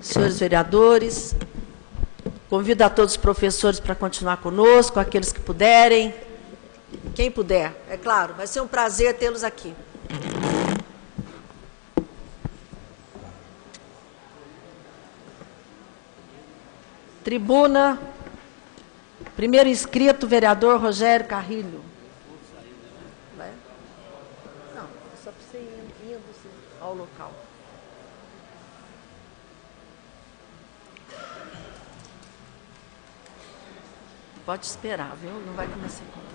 Senhores vereadores, convido a todos os professores para continuar conosco, aqueles que puderem. Quem puder, é claro, vai ser um prazer tê-los aqui. Tribuna, primeiro inscrito, vereador Rogério Carrilho. Vai? Não, só para você indo ao local. Pode esperar, viu? Não vai começar a contar.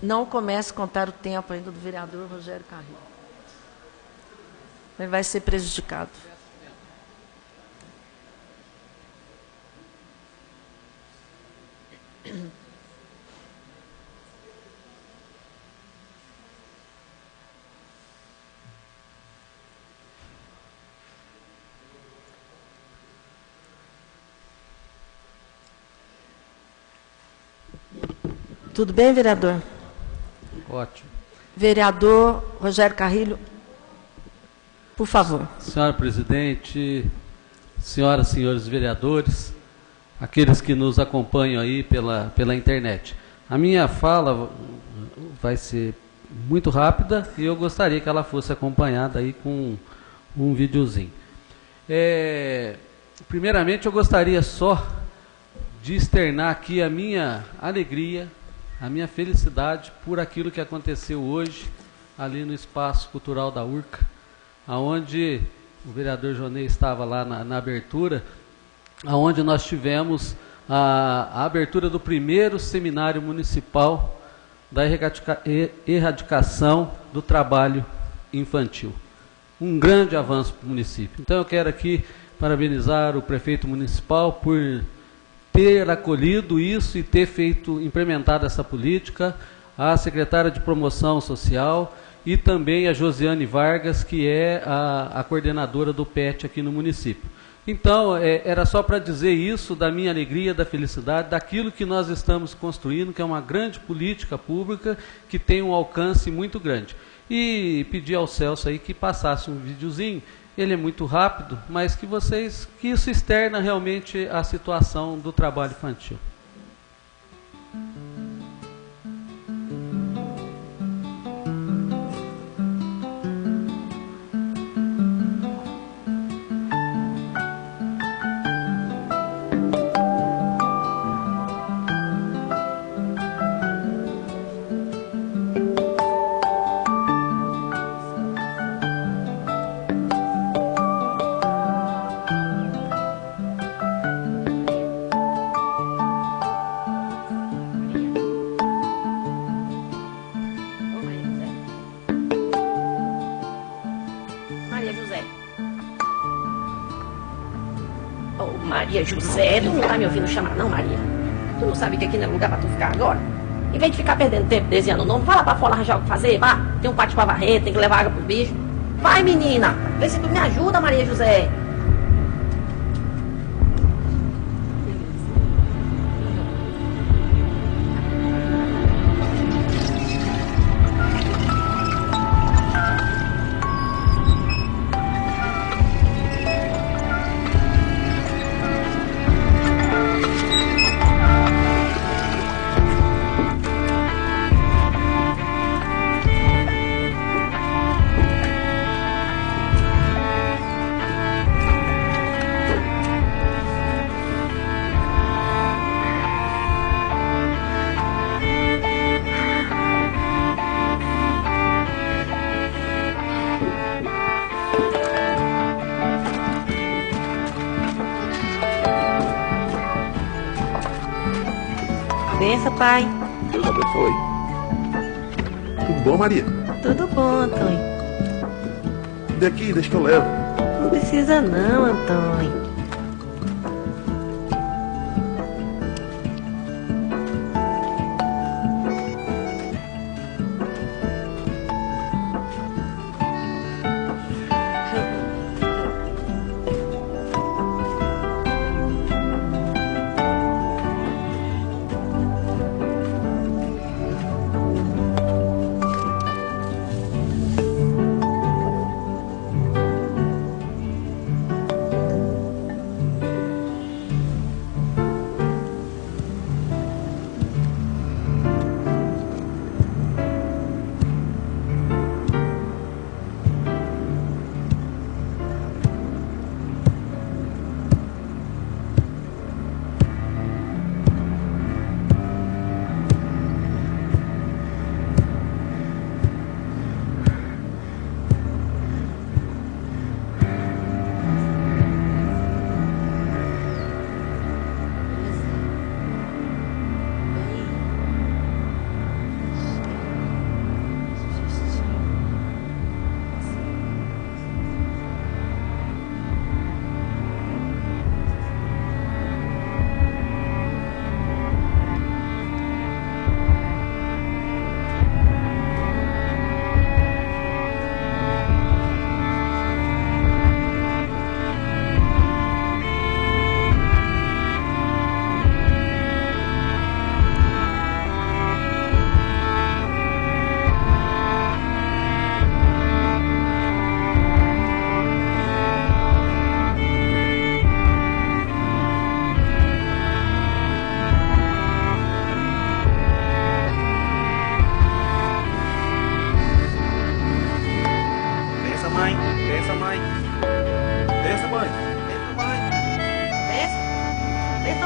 Não comece a contar o tempo ainda do vereador Rogério Carrilho. Ele vai ser prejudicado. Tudo bem, vereador? Ótimo. Vereador Rogério Carrilho, por favor. Senhora presidente, senhoras e senhores vereadores, aqueles que nos acompanham aí pela internet. A minha fala vai ser muito rápida e eu gostaria que ela fosse acompanhada aí com um videozinho. Primeiramente, eu gostaria só de externar aqui a minha alegria, a minha felicidade por aquilo que aconteceu hoje ali no Espaço Cultural da URCA, onde o vereador Jonei estava lá na abertura, onde nós tivemos a abertura do primeiro seminário municipal da erradicação do trabalho infantil. Um grande avanço para o município. Então eu quero aqui parabenizar o prefeito municipal por ter acolhido isso e ter implementado essa política, a secretária de Promoção Social e também a Josiane Vargas, que é a coordenadora do PET aqui no município. Então, era só para dizer isso, da minha alegria, da felicidade, daquilo que nós estamos construindo, que é uma grande política pública, que tem um alcance muito grande. E pedir ao Celso aí que passasse um videozinho. Ele é muito rápido, mas que isso externa realmente a situação do trabalho infantil. Maria José, tu não tá me ouvindo chamar não, Maria? Tu não sabe que aqui não é lugar pra tu ficar agora? Em vez de ficar perdendo tempo desenhando o nome, vai lá pra fora arranjar o que fazer, vá. Tem um pátio pra varrer, tem que levar água pro bicho. Vai, menina, vê se tu me ajuda, Maria José. Benção, pai. Deus abençoe. Tudo bom, Maria? Tudo bom, Antônio. Daqui, deixa que eu levo. Não precisa não, Antônio.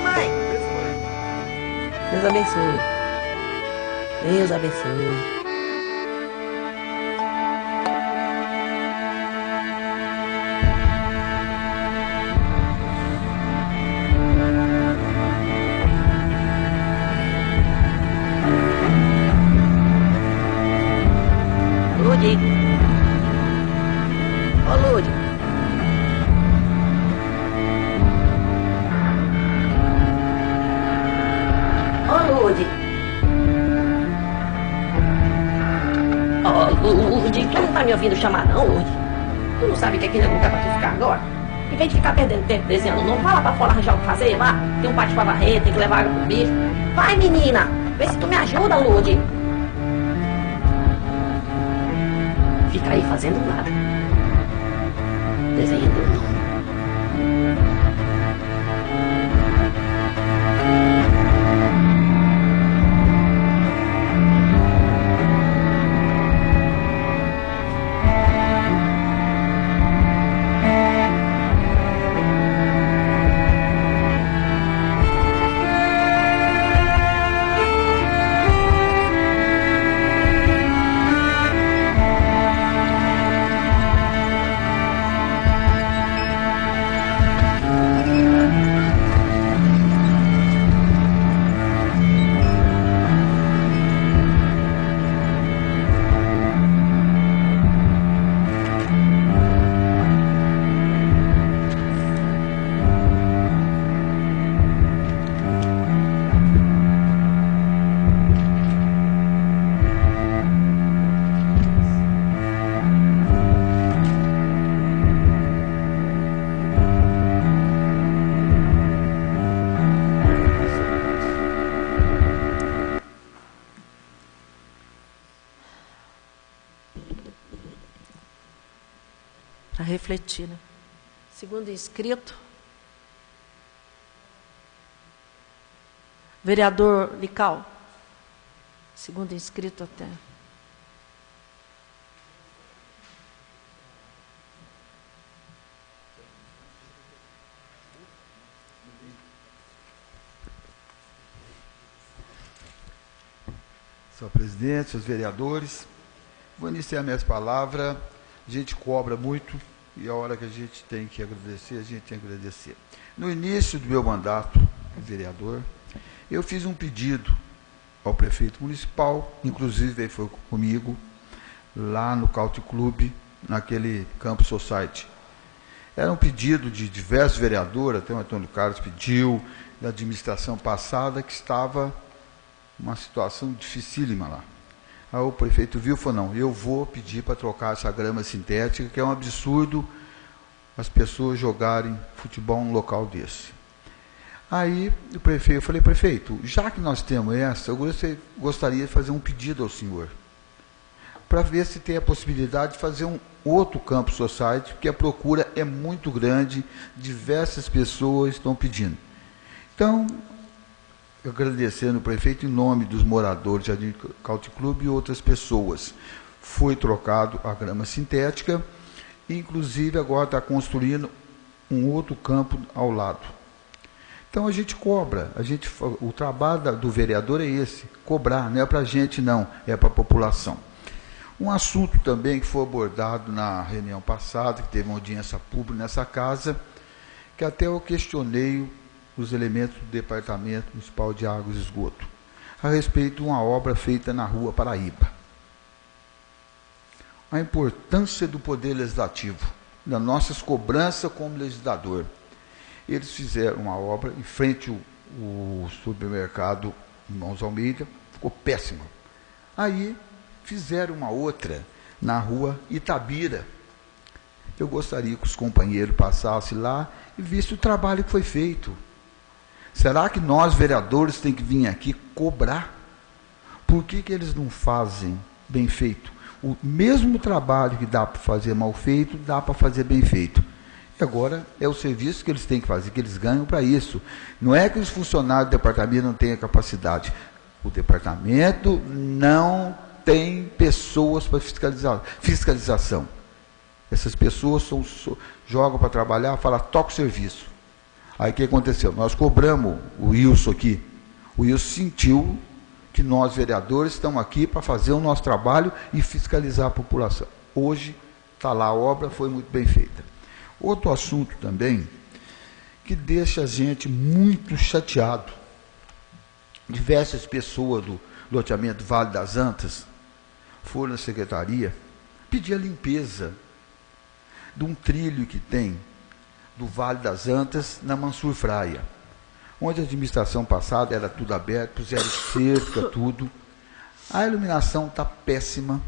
mãe. Deus abençoe. Deus abençoe. Lude. Ô, Lude. Ô, Lude. Ô, Lude, tu não tá me ouvindo chamar, não, Lude? Tu não sabe que aqui não é lugar pra tu ficar agora? Em vez de ficar perdendo tempo desenhando, não, vai lá pra fora arranjar o que fazer, vá. Tem um pátio pra varrer, tem que levar água pro bicho. Vai, menina. Vê se tu me ajuda, Lude. Fica aí fazendo nada. Desenhando não. Para refletir, né? Segundo inscrito, vereador Lical. Segundo inscrito até. Senhor presidente, senhores vereadores, vou iniciar minhas palavras. A gente cobra muito e a hora que a gente tem que agradecer, a gente tem que agradecer. No início do meu mandato de vereador, eu fiz um pedido ao prefeito municipal, inclusive ele foi comigo, lá no Country Club, naquele Campus Society. Era um pedido de diversos vereadores, até o Antônio Carlos pediu, da administração passada, que estava uma situação dificílima lá. Aí o prefeito viu e falou, não, eu vou pedir para trocar essa grama sintética, que é um absurdo as pessoas jogarem futebol num local desse. Aí eu falei, prefeito, já que nós temos essa, eu gostaria de fazer um pedido ao senhor, para ver se tem a possibilidade de fazer um outro Campus Society, porque a procura é muito grande, diversas pessoas estão pedindo. Então, agradecendo o prefeito em nome dos moradores de Jardim Country Club e outras pessoas. Foi trocado a grama sintética, e inclusive agora está construindo um outro campo ao lado. Então a gente cobra, o trabalho do vereador é esse, cobrar, não é para a gente não, é para a população. Um assunto também que foi abordado na reunião passada, que teve uma audiência pública nessa casa, que até eu questionei os elementos do Departamento Municipal de Águas e Esgoto, a respeito de uma obra feita na Rua Paraíba. A importância do Poder Legislativo, das nossas cobranças como legislador. Eles fizeram uma obra em frente ao supermercado Irmãos Almeida, ficou péssima. Aí fizeram uma outra na Rua Itabira. Eu gostaria que os companheiros passassem lá e vissem o trabalho que foi feito. Será que nós, vereadores, temos que vir aqui cobrar? Por que eles não fazem bem feito? O mesmo trabalho que dá para fazer mal feito, dá para fazer bem feito. E agora é o serviço que eles têm que fazer, que eles ganham para isso. Não é que os funcionários do departamento não tenham capacidade. O departamento não tem pessoas para fiscalização. Essas pessoas jogam para trabalhar, falam, toca o serviço. Aí o que aconteceu? Nós cobramos o Wilson aqui. O Wilson sentiu que nós, vereadores, estamos aqui para fazer o nosso trabalho e fiscalizar a população. Hoje está lá a obra, foi muito bem feita. Outro assunto também que deixa a gente muito chateado. Diversas pessoas do loteamento Vale das Antas foram na secretaria pedir a limpeza de um trilho que tem do Vale das Antas na Mansur Fraia, onde a administração passada era tudo aberto, puseram cerca, tudo. A iluminação está péssima.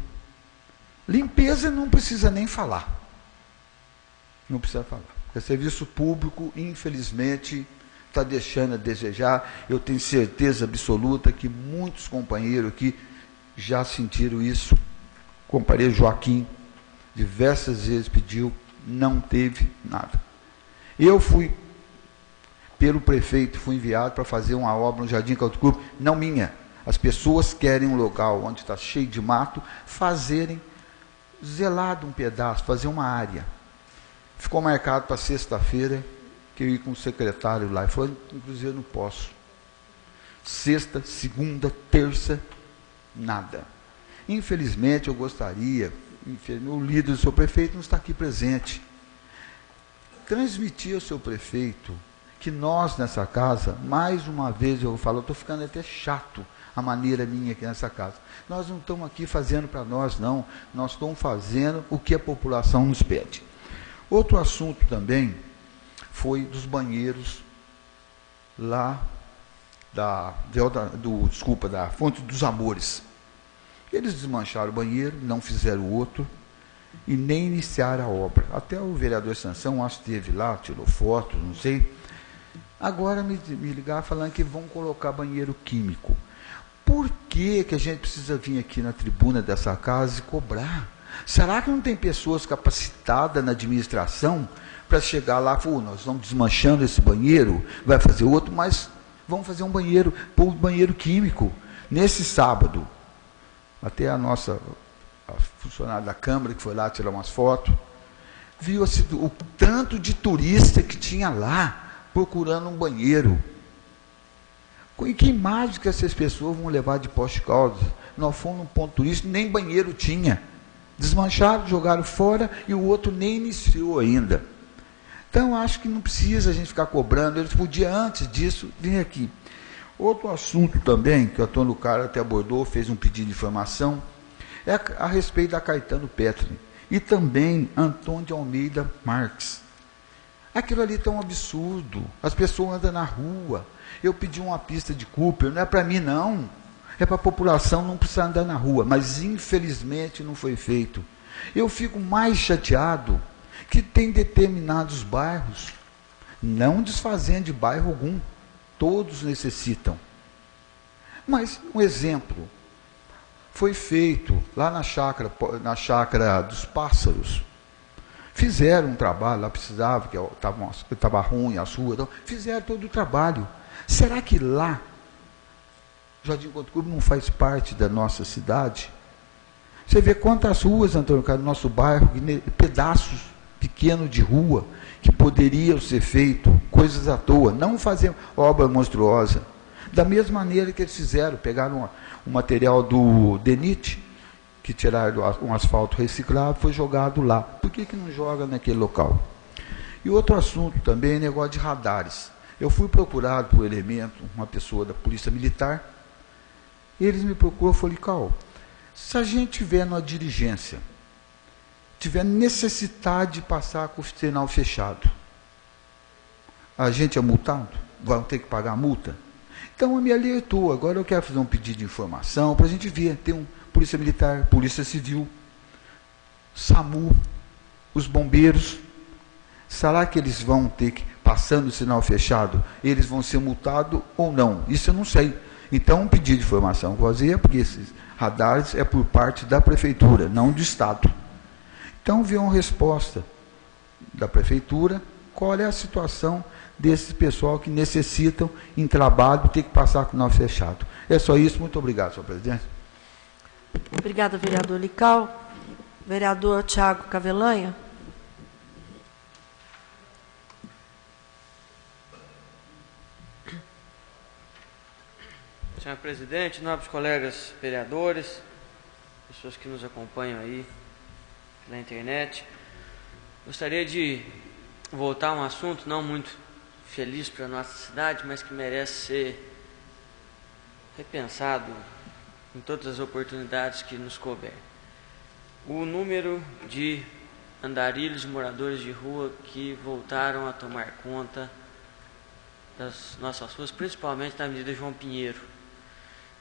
Limpeza não precisa nem falar. Não precisa falar. Porque serviço público, infelizmente, está deixando a desejar. Eu tenho certeza absoluta que muitos companheiros aqui já sentiram isso. O companheiro Joaquim diversas vezes pediu, não teve nada. Eu fui, pelo prefeito, fui enviado para fazer uma obra no Jardim Couto Clube, não minha. As pessoas querem um local onde está cheio de mato, fazerem, zelado um pedaço, fazer uma área. Ficou marcado para sexta-feira, que eu ia com o secretário lá, e falou, inclusive eu não posso. Sexta, segunda, terça, nada. Infelizmente, eu gostaria, o líder do seu prefeito não está aqui presente, transmitir ao seu prefeito que nós nessa casa, mais uma vez eu falo, eu estou ficando até chato a maneira minha aqui nessa casa. Nós não estamos aqui fazendo para nós, não. Nós estamos fazendo o que a população nos pede. Outro assunto também foi dos banheiros lá da Fonte dos Amores. Eles desmancharam o banheiro, não fizeram o outro e nem iniciaram a obra. Até o vereador Sansão, acho que esteve lá, tirou foto, não sei. Agora me ligaram falando que vão colocar banheiro químico. Por que a gente precisa vir aqui na tribuna dessa casa e cobrar? Será que não tem pessoas capacitadas na administração para chegar lá e falar, nós estamos desmanchando esse banheiro, vai fazer outro, mas vamos fazer um banheiro, pôr banheiro químico. Nesse sábado, até a funcionária da Câmara, que foi lá tirar umas fotos, viu assim, o tanto de turista que tinha lá, procurando um banheiro. E que imagem que essas pessoas vão levar de Poste Caldas? Nós fomos num ponto turístico, nem banheiro tinha. Desmancharam, jogaram fora e o outro nem iniciou ainda. Então, acho que não precisa a gente ficar cobrando. Eles podiam, antes disso, vir aqui. Outro assunto também, que o Antônio Carlos até abordou, fez um pedido de informação, é a respeito da Caetano Petri. E também Antônio de Almeida Marques. Aquilo ali está um absurdo. As pessoas andam na rua. Eu pedi uma pista de Cooper, não é para mim, não. É para a população não precisar andar na rua. Mas, infelizmente, não foi feito. Eu fico mais chateado que tem determinados bairros, não desfazendo de bairro algum, todos necessitam. Mas, um exemplo, foi feito lá na chácara dos Pássaros. Fizeram um trabalho, lá precisava, que estava ruim as ruas, então, fizeram todo o trabalho. Será que lá, Jardim Couto Clube não faz parte da nossa cidade? Você vê quantas ruas, Antônio Carlos, no nosso bairro, pedaços pequenos de rua, que poderiam ser feitos, coisas à toa, não fazer obra monstruosa. Da mesma maneira que eles fizeram, pegaram o material do DENIT, que tiraram um asfalto reciclado, foi jogado lá. Por que não joga naquele local? E outro assunto também é negócio de radares. Eu fui procurado por elemento, uma pessoa da Polícia Militar, eles me procuram, eu falei, Cal, se a gente tiver numa diligência, tiver necessidade de passar com o sinal fechado, a gente é multado? Vai ter que pagar a multa? Então, me alertou. Agora eu quero fazer um pedido de informação para a gente ver. Tem um Polícia Militar, Polícia Civil, SAMU, os bombeiros. Será que eles vão ter que, passando o sinal fechado, eles vão ser multados ou não? Isso eu não sei. Então, um pedido de informação que eu vou fazer, porque esses radares é por parte da Prefeitura, não do Estado. Então, veio uma resposta da Prefeitura, qual é a situação desse pessoal que necessitam, em trabalho, ter que passar com o sinal fechado. É só isso. Muito obrigado, senhor presidente. Obrigada, vereador Lical. Vereador Tiago Cavelanha. Senhor presidente, nobres colegas vereadores, pessoas que nos acompanham aí pela internet, gostaria de voltar a um assunto não muito feliz para a nossa cidade, mas que merece ser repensado em todas as oportunidades que nos couber. O número de andarilhos e moradores de rua que voltaram a tomar conta das nossas ruas, principalmente na Avenida João Pinheiro.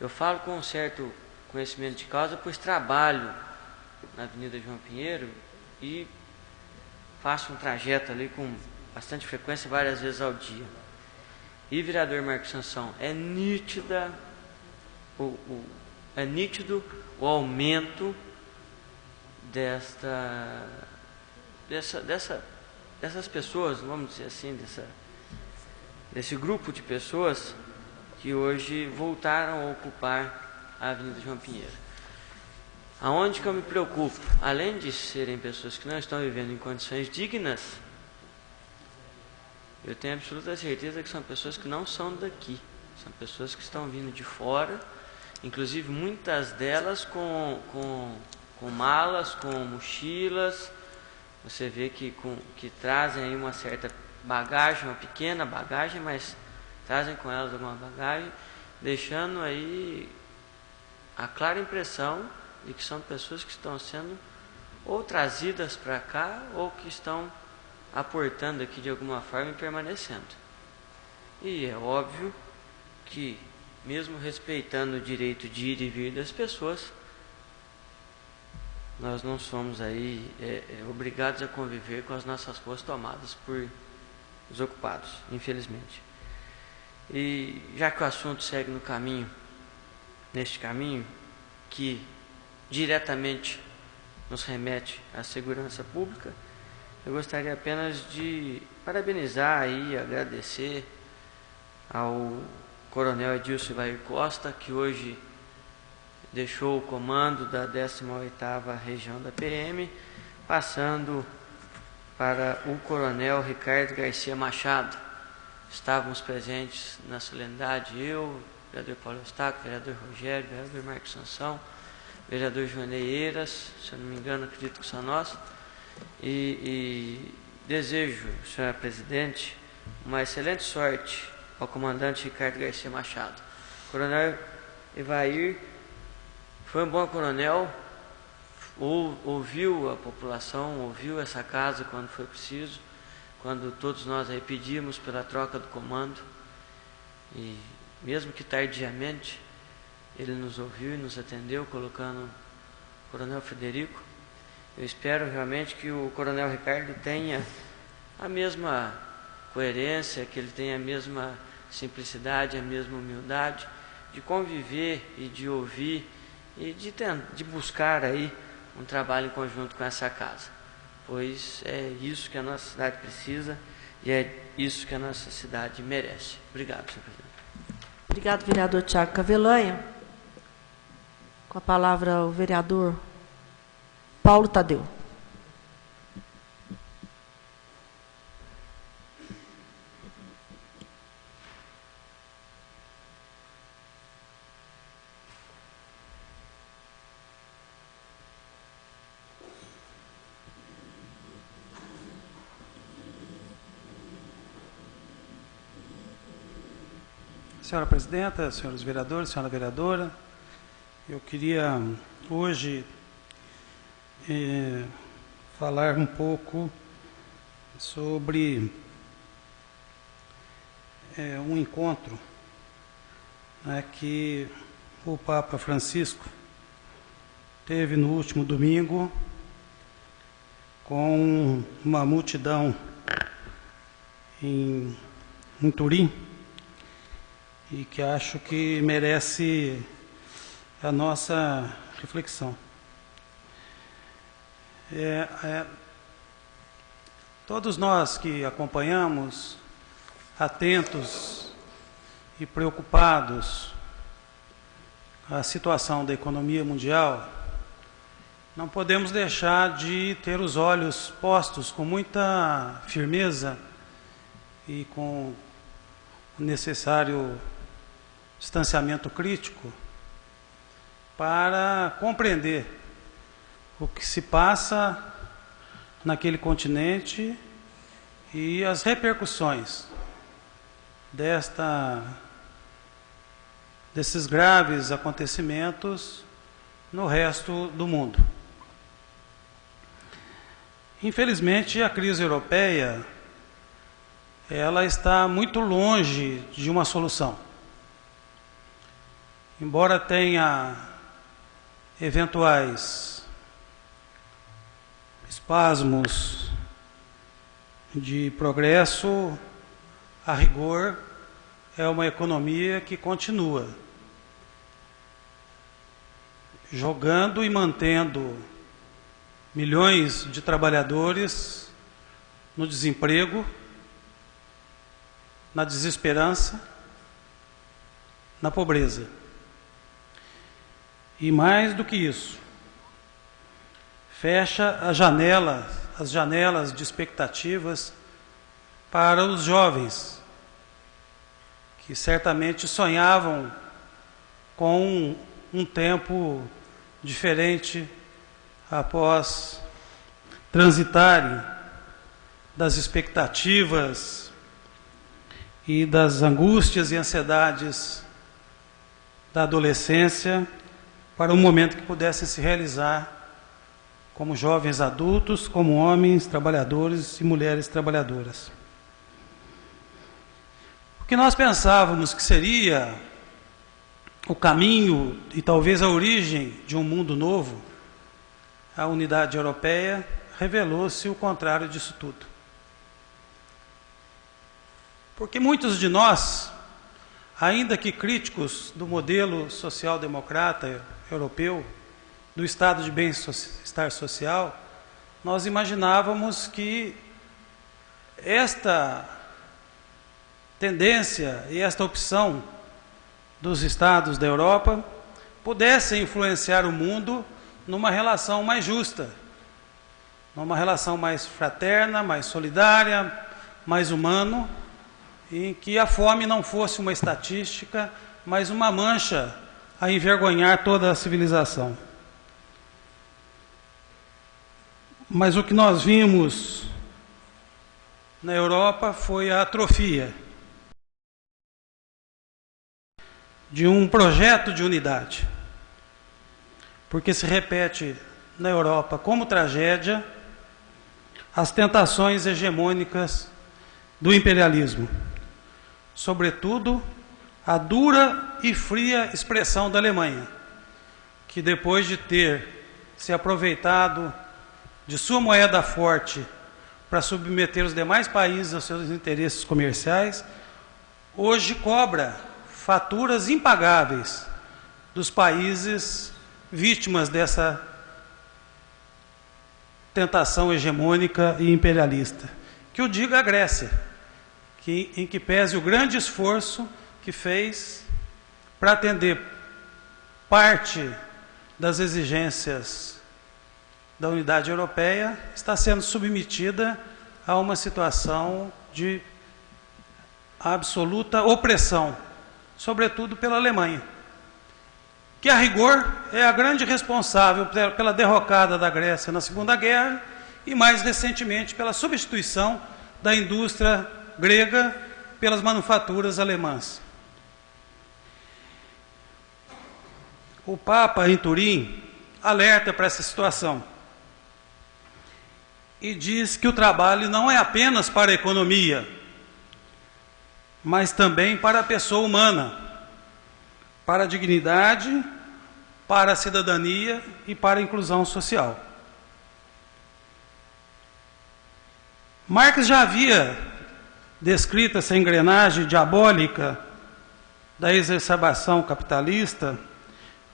Eu falo com um certo conhecimento de causa, pois trabalho na Avenida João Pinheiro e faço um trajeto ali com bastante frequência, várias vezes ao dia. E, vereador Marcos Sansão, é nítido o aumento dessas pessoas, vamos dizer assim, desse grupo de pessoas que hoje voltaram a ocupar a Avenida João Pinheiro. Aonde que eu me preocupo? Além de serem pessoas que não estão vivendo em condições dignas, eu tenho absoluta certeza que são pessoas que não são daqui. São pessoas que estão vindo de fora, inclusive muitas delas com malas, com mochilas. Você vê que trazem aí uma certa bagagem, uma pequena bagagem, mas trazem com elas alguma bagagem, deixando aí a clara impressão de que são pessoas que estão sendo ou trazidas para cá ou que estão aportando aqui de alguma forma e permanecendo. E é óbvio que, mesmo respeitando o direito de ir e vir das pessoas, nós não somos aí obrigados a conviver com as nossas ruas tomadas por desocupados, infelizmente. E já que o assunto segue neste caminho, que diretamente nos remete à segurança pública, eu gostaria apenas de parabenizar e agradecer ao Coronel Edilson Ivair Costa, que hoje deixou o comando da 18ª Região da PM, passando para o Coronel Ricardo Garcia Machado. Estávamos presentes na solenidade, eu, vereador Paulo Eustáquio, vereador Rogério, vereador Marcos Sansão, vereador Joanei Eiras, se eu não me engano, acredito que são nós, e desejo, senhora presidente, uma excelente sorte ao comandante Ricardo Garcia Machado. O Coronel Ivair foi um bom coronel, ouviu a população, ouviu essa casa quando foi preciso, quando todos nós aí pedíamos pela troca do comando, e mesmo que tardiamente, ele nos ouviu e nos atendeu, colocando o Coronel Frederico. Eu espero realmente que o Coronel Ricardo tenha a mesma coerência, que ele tenha a mesma simplicidade, a mesma humildade de conviver e de ouvir e de buscar aí um trabalho em conjunto com essa casa, pois é isso que a nossa cidade precisa e é isso que a nossa cidade merece. Obrigado, senhor presidente. Obrigado, vereador Tiago Cavelanha. Com a palavra o vereador Paulo Tadeu. Senhora presidenta, senhores vereadores, senhora vereadora, eu queria hoje falar um pouco sobre um encontro, né, que o Papa Francisco teve no último domingo com uma multidão em Turim, e que acho que merece a nossa reflexão. Todos nós que acompanhamos, atentos e preocupados com a situação da economia mundial, não podemos deixar de ter os olhos postos com muita firmeza e com o necessário distanciamento crítico para compreender o que se passa naquele continente e as repercussões desses graves acontecimentos no resto do mundo. Infelizmente, a crise europeia, ela está muito longe de uma solução. Embora tenha eventuais espasmos de progresso, a rigor, é uma economia que continua jogando e mantendo milhões de trabalhadores no desemprego, na desesperança, na pobreza. E mais do que isso, fecha as janelas de expectativas para os jovens, que certamente sonhavam com um tempo diferente após transitarem das expectativas e das angústias e ansiedades da adolescência para um momento que pudessem se realizar como jovens adultos, como homens trabalhadores e mulheres trabalhadoras. O que nós pensávamos que seria o caminho e talvez a origem de um mundo novo, a unidade europeia, revelou-se o contrário disso tudo. Porque muitos de nós, ainda que críticos do modelo social-democrata europeu, do estado de bem-estar social, nós imaginávamos que esta tendência e esta opção dos estados da Europa pudessem influenciar o mundo numa relação mais justa, numa relação mais fraterna, mais solidária, mais humana, em que a fome não fosse uma estatística, mas uma mancha a envergonhar toda a civilização. Mas o que nós vimos na Europa foi a atrofia de um projeto de unidade, porque se repete na Europa como tragédia as tentações hegemônicas do imperialismo, sobretudo a dura e fria expressão da Alemanha, que depois de ter se aproveitado de sua moeda forte para submeter os demais países aos seus interesses comerciais, hoje cobra faturas impagáveis dos países vítimas dessa tentação hegemônica e imperialista. Que eu diga a Grécia, em que pese o grande esforço que fez para atender parte das exigências da unidade europeia, está sendo submetida a uma situação de absoluta opressão, sobretudo pela Alemanha, que a rigor é a grande responsável pela derrocada da Grécia na Segunda Guerra e mais recentemente pela substituição da indústria grega pelas manufaturas alemãs. O Papa, em Turim, alerta para essa situação e diz que o trabalho não é apenas para a economia, mas também para a pessoa humana, para a dignidade, para a cidadania e para a inclusão social. Marx já havia descrito essa engrenagem diabólica da exacerbação capitalista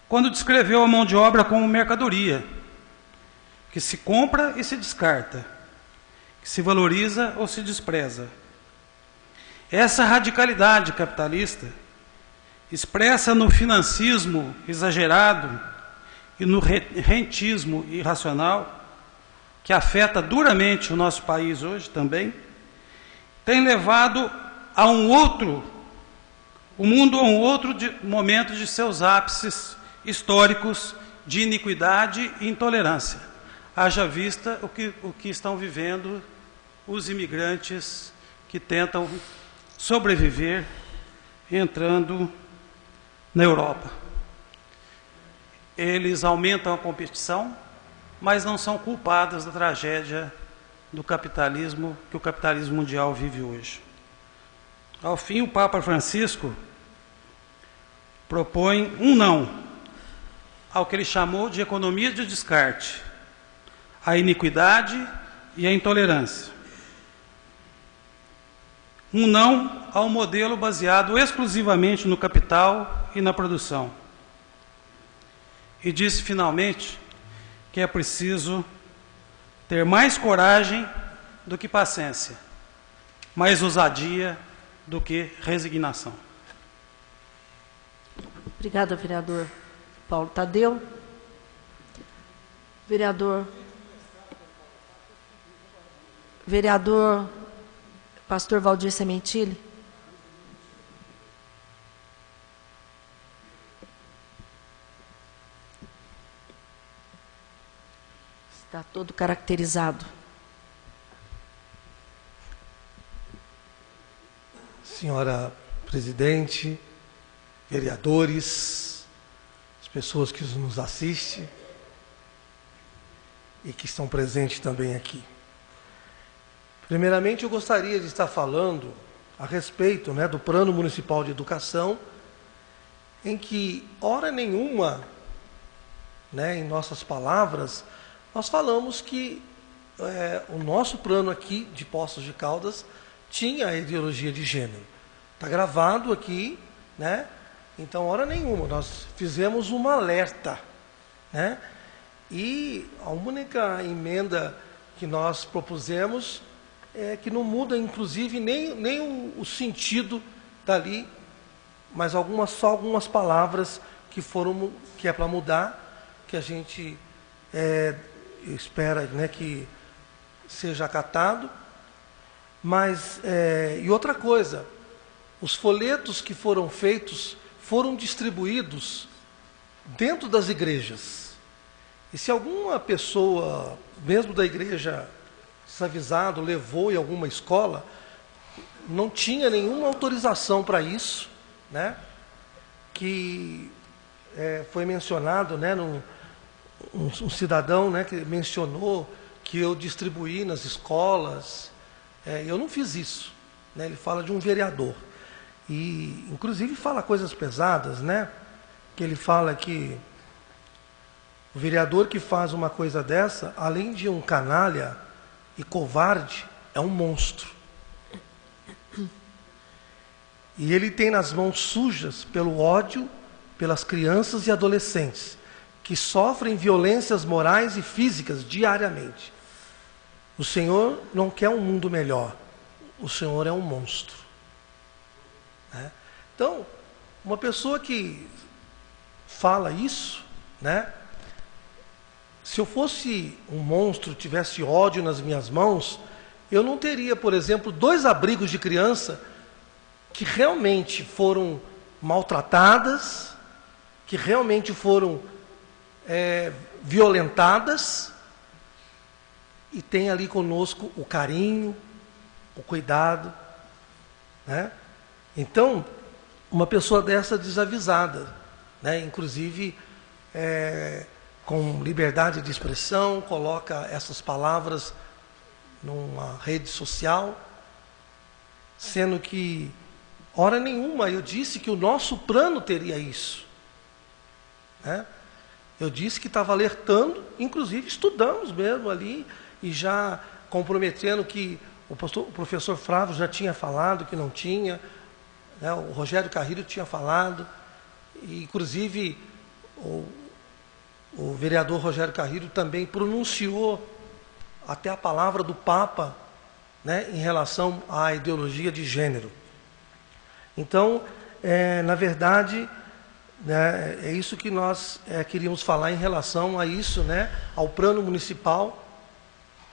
quando descreveu a mão de obra como mercadoria, que se compra e se descarta, que se valoriza ou se despreza. Essa radicalidade capitalista, expressa no financismo exagerado e no rentismo irracional, que afeta duramente o nosso país hoje também, tem levado a um outro o mundo é um outro momento de seus ápices históricos de iniquidade e intolerância. Haja vista o que estão vivendo os imigrantes que tentam sobreviver entrando na Europa. Eles aumentam a competição, mas não são culpados da tragédia do capitalismo que o capitalismo mundial vive hoje. Ao fim, o Papa Francisco propõe um não ao que ele chamou de economia de descarte, à iniquidade e à intolerância. Um não ao modelo baseado exclusivamente no capital e na produção. E disse finalmente que é preciso ter mais coragem do que paciência, mais ousadia do que resignação. Obrigada, vereador Paulo Tadeu. Vereador Pastor Valdir Sementili. Está todo caracterizado. Senhora presidente, vereadores, as pessoas que nos assistem e que estão presentes também aqui. Primeiramente, eu gostaria de estar falando a respeito, do Plano Municipal de Educação, em que, hora nenhuma, em nossas palavras, nós falamos que o nosso plano aqui de Poços de Caldas tinha a ideologia de gênero. Está gravado aqui, Então, hora nenhuma, nós fizemos um alerta, E a única emenda que nós propusemos é que não muda, inclusive, nem o sentido dali, mas só algumas palavras que é para mudar, que a gente espera que seja acatado. Mas, e outra coisa, os folhetos que foram feitos foram distribuídos dentro das igrejas. E se alguma pessoa, mesmo da igreja desavisado, levou em alguma escola, não tinha nenhuma autorização para isso, que foi mencionado, um cidadão que mencionou que eu distribuí nas escolas. Eu não fiz isso. Ele fala de um vereador. E, inclusive, fala coisas pesadas, que ele fala que o vereador que faz uma coisa dessa, além de um canalha e covarde, é um monstro. E ele tem nas mãos sujas pelo ódio pelas crianças e adolescentes, que sofrem violências morais e físicas diariamente. O Senhor não quer um mundo melhor. O Senhor é um monstro. Então, uma pessoa que fala isso, se eu fosse um monstro, tivesse ódio nas minhas mãos, eu não teria, por exemplo, 2 abrigos de criança que realmente foram maltratadas, que realmente foram violentadas, e tem ali conosco o carinho, o cuidado. Então, uma pessoa dessa desavisada, inclusive com liberdade de expressão, coloca essas palavras numa rede social, sendo que, hora nenhuma, eu disse que o nosso plano teria isso. Eu disse que estava alertando, inclusive estudamos mesmo ali, e já comprometendo que o professor Flávio já tinha falado que não tinha, o Rogério Carrilho tinha falado, e inclusive o vereador Rogério Carrilho também pronunciou até a palavra do Papa, em relação à ideologia de gênero. Então, na verdade, é isso que nós queríamos falar em relação a isso, ao plano municipal,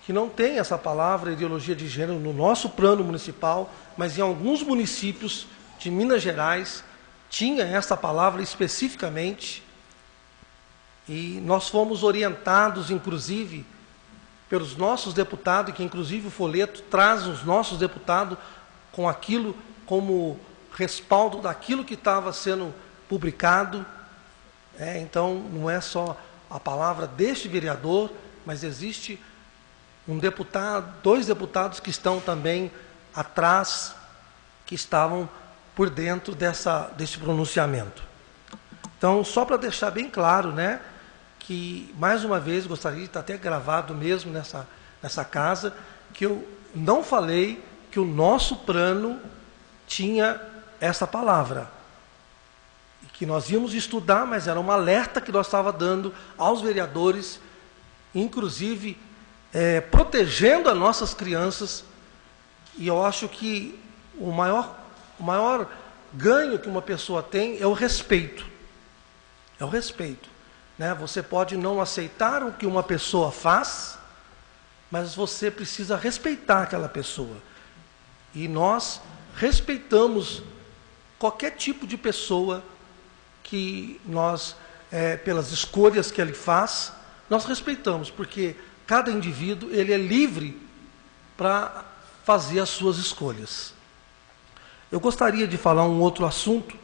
que não tem essa palavra ideologia de gênero no nosso plano municipal, mas em alguns municípios de Minas Gerais tinha essa palavra especificamente, e nós fomos orientados, inclusive, pelos nossos deputados, que inclusive o folheto traz os nossos deputados com aquilo como respaldo daquilo que estava sendo publicado. Então, não é só a palavra deste vereador, mas existe um deputado, 2 deputados que estão também atrás, que estavam por dentro desse pronunciamento. Então, só para deixar bem claro, né, que, mais uma vez, gostaria de estar até gravado mesmo nessa casa, que eu não falei que o nosso plano tinha essa palavra, e que nós íamos estudar, mas era um alerta que nós estávamos dando aos vereadores, inclusive protegendo as nossas crianças. E eu acho que o maior ganho que uma pessoa tem é o respeito. É o respeito. Né? Você pode não aceitar o que uma pessoa faz, mas você precisa respeitar aquela pessoa. E nós respeitamos qualquer tipo de pessoa que nós, pelas escolhas que ele faz, nós respeitamos, porque cada indivíduo ele é livre para fazer as suas escolhas. Eu gostaria de falar um outro assunto,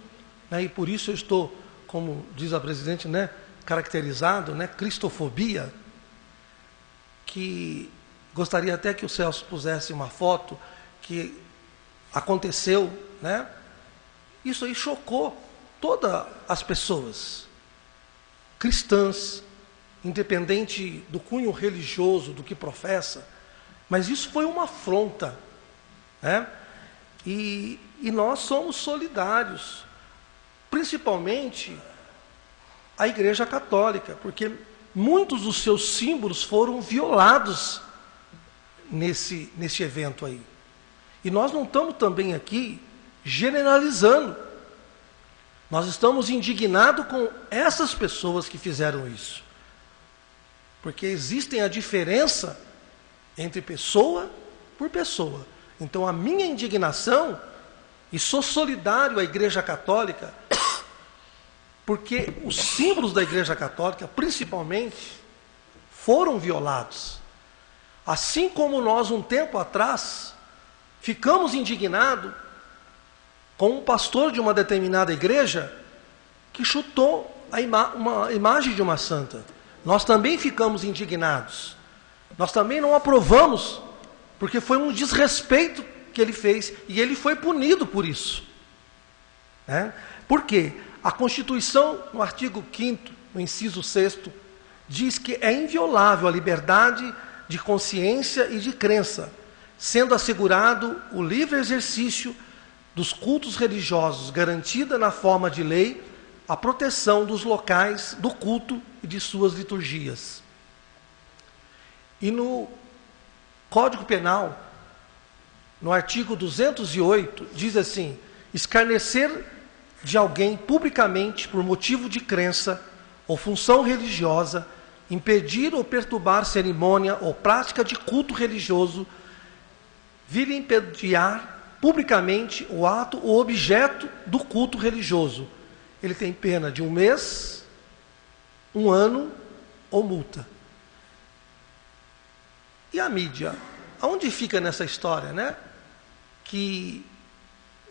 né, e por isso eu estou, como diz a presidente, né, caracterizado, né, cristofobia, que gostaria até que o Celso pusesse uma foto que aconteceu, né? Isso aí chocou todas as pessoas cristãs, independente do cunho religioso, do que professa, mas isso foi uma afronta, né? E nós somos solidários, principalmente a Igreja Católica, porque muitos dos seus símbolos foram violados nesse evento aí. E nós não estamos também aqui generalizando. Nós estamos indignados com essas pessoas que fizeram isso. Porque existe a diferença entre pessoa por pessoa. Então a minha indignação, e sou solidário à Igreja Católica, porque os símbolos da Igreja Católica, principalmente, foram violados. Assim como nós, um tempo atrás, ficamos indignados com um pastor de uma determinada igreja que chutou uma imagem de uma santa. Nós também ficamos indignados. Nós também não aprovamos, porque foi um desrespeito que ele fez, e ele foi punido por isso. Né? Por quê? A Constituição, no artigo 5º, no inciso 6º, diz que é inviolável a liberdade de consciência e de crença, sendo assegurado o livre exercício dos cultos religiosos, garantida na forma de lei a proteção dos locais do culto e de suas liturgias. E no Código Penal, no artigo 208, diz assim: escarnecer de alguém publicamente por motivo de crença ou função religiosa, impedir ou perturbar cerimônia ou prática de culto religioso, vilipendiar publicamente o ato ou objeto do culto religioso. Ele tem pena de 1 mês, 1 ano ou multa. E a mídia? Aonde fica nessa história, né? Que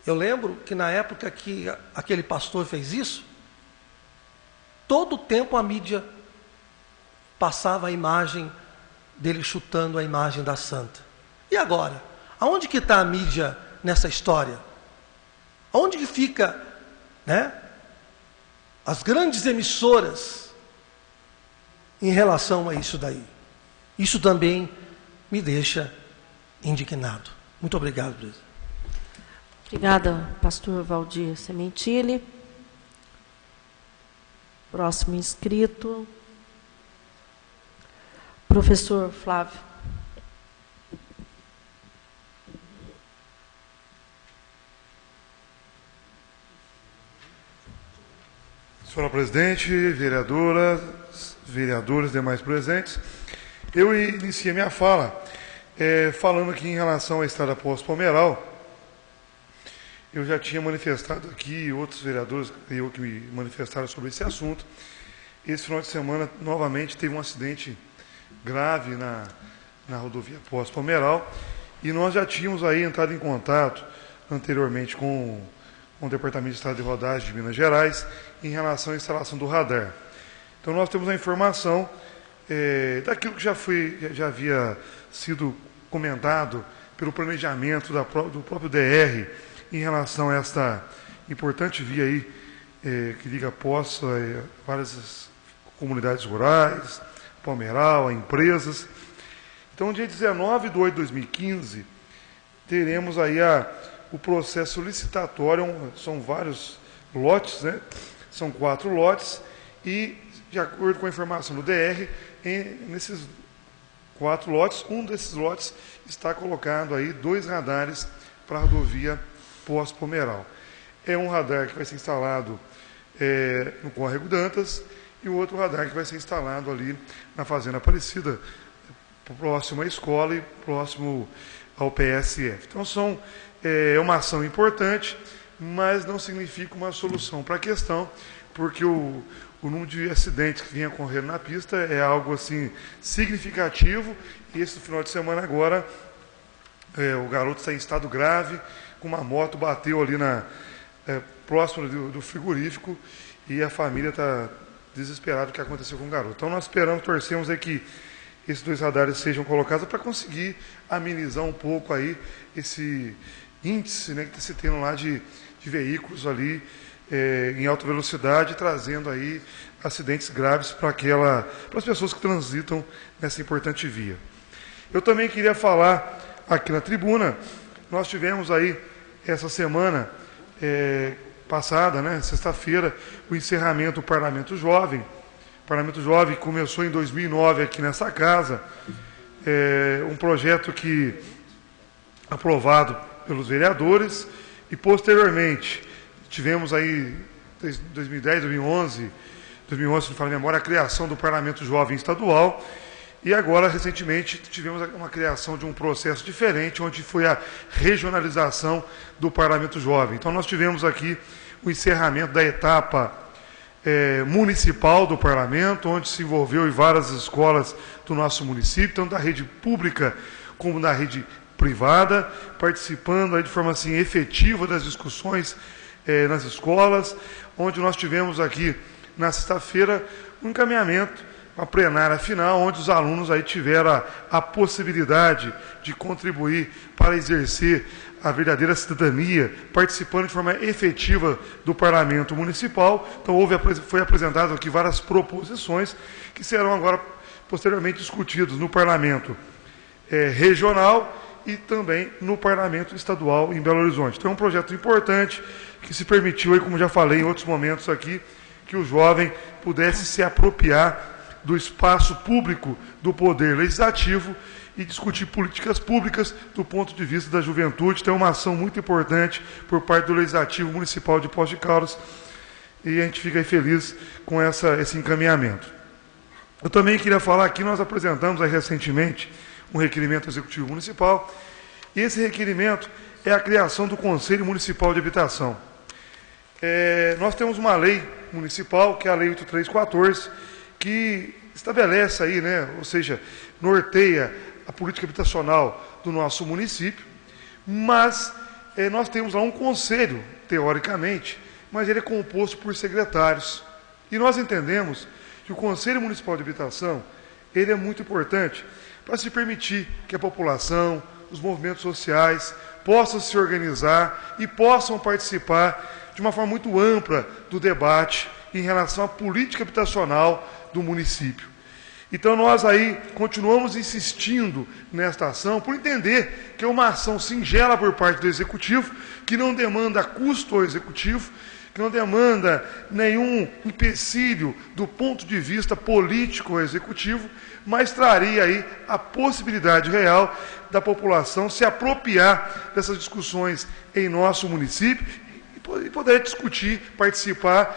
eu lembro que na época que aquele pastor fez isso, todo o tempo a mídia passava a imagem dele chutando a imagem da santa. E agora? Aonde que está a mídia nessa história? Aonde que fica, né, as grandes emissoras em relação a isso daí? Isso também me deixa indignado. Muito obrigado, presidente. Obrigada, pastor Valdir Sementilli. Próximo inscrito, professor Flávio. Senhora presidente, vereadoras, vereadores, demais presentes, eu iniciei minha fala falando aqui em relação à estrada Poço Palmeiral. eu já tinha manifestado aqui, outros vereadores eu que me manifestaram sobre esse assunto. Esse final de semana, novamente, teve um acidente grave na rodovia Pós-Palmeiral, e nós já tínhamos aí entrado em contato anteriormente com o Departamento de Estrada de Rodagem de Minas Gerais em relação à instalação do radar. Então, nós temos a informação daquilo que já havia sido comentado pelo planejamento do próprio DR em relação a esta importante via aí, que liga Poços a várias comunidades rurais, Palmeiral, a empresas. Então, dia 19/8/2015, teremos aí o processo licitatório, são vários lotes, né? São 4 lotes, e, de acordo com a informação do DR, nesses 4 lotes, um desses lotes está colocado aí 2 radares para a rodovia Pós-Palmeiral. É um radar que vai ser instalado no Córrego Dantas, e o outro radar que vai ser instalado ali na Fazenda Aparecida, próximo à escola e próximo ao PSF. Então, é uma ação importante, mas não significa uma solução para a questão, porque o número de acidentes que vinha ocorrendo na pista é algo assim significativo, e esse final de semana agora, o garoto está em estado grave, com uma moto, bateu ali próximo do frigorífico, e a família está desesperada do que aconteceu com o garoto. Então, nós torcemos aí que esses 2 radares sejam colocados para conseguir amenizar um pouco aí esse índice, né, que está se tendo lá de veículos ali em alta velocidade, trazendo aí acidentes graves para as pessoas que transitam nessa importante via. Eu também queria falar aqui na tribuna, nós tivemos aí essa semana passada, né, sexta-feira, o encerramento do Parlamento Jovem. O Parlamento Jovem começou em 2009 aqui nessa casa, um projeto que aprovado pelos vereadores, e posteriormente tivemos aí, em 2010, 2011, se não falo a memória, a criação do Parlamento Jovem Estadual, e agora, recentemente, tivemos uma criação de um processo diferente, onde foi a regionalização do Parlamento Jovem. Então, nós tivemos aqui o encerramento da etapa municipal do Parlamento, onde se envolveu em várias escolas do nosso município, tanto da rede pública como da rede privada, participando aí de forma assim, efetiva das discussões nas escolas, onde nós tivemos aqui, na sexta-feira, um encaminhamento, uma plenária final, onde os alunos aí tiveram a possibilidade de contribuir para exercer a verdadeira cidadania, participando de forma efetiva do Parlamento Municipal. Então, foi apresentado aqui várias proposições que serão agora, posteriormente, discutidas no Parlamento regional e também no Parlamento Estadual em Belo Horizonte. Então, é um projeto importante que se permitiu, aí, como já falei em outros momentos aqui, que o jovem pudesse se apropriar do espaço público do Poder Legislativo e discutir políticas públicas do ponto de vista da juventude. Então, é uma ação muito importante por parte do Legislativo Municipal de Poços de Caldas, e a gente fica aí feliz com esse encaminhamento. Eu também queria falar aqui, nós apresentamos aí recentemente um requerimento executivo municipal, e esse requerimento é a criação do Conselho Municipal de Habitação. Nós temos uma lei municipal, que é a Lei 8314, que estabelece aí, né, ou seja, norteia a política habitacional do nosso município, mas nós temos lá um conselho, teoricamente, mas ele é composto por secretários. E nós entendemos que o Conselho Municipal de Habitação, ele é muito importante para se permitir que a população, os movimentos sociais, possam se organizar e possam participar de uma forma muito ampla do debate em relação à política habitacional do município. Então, nós aí continuamos insistindo nesta ação, por entender que é uma ação singela por parte do Executivo, que não demanda custo ao Executivo, que não demanda nenhum empecilho do ponto de vista político ao Executivo, mas traria aí a possibilidade real da população se apropriar dessas discussões em nosso município e poder discutir, participar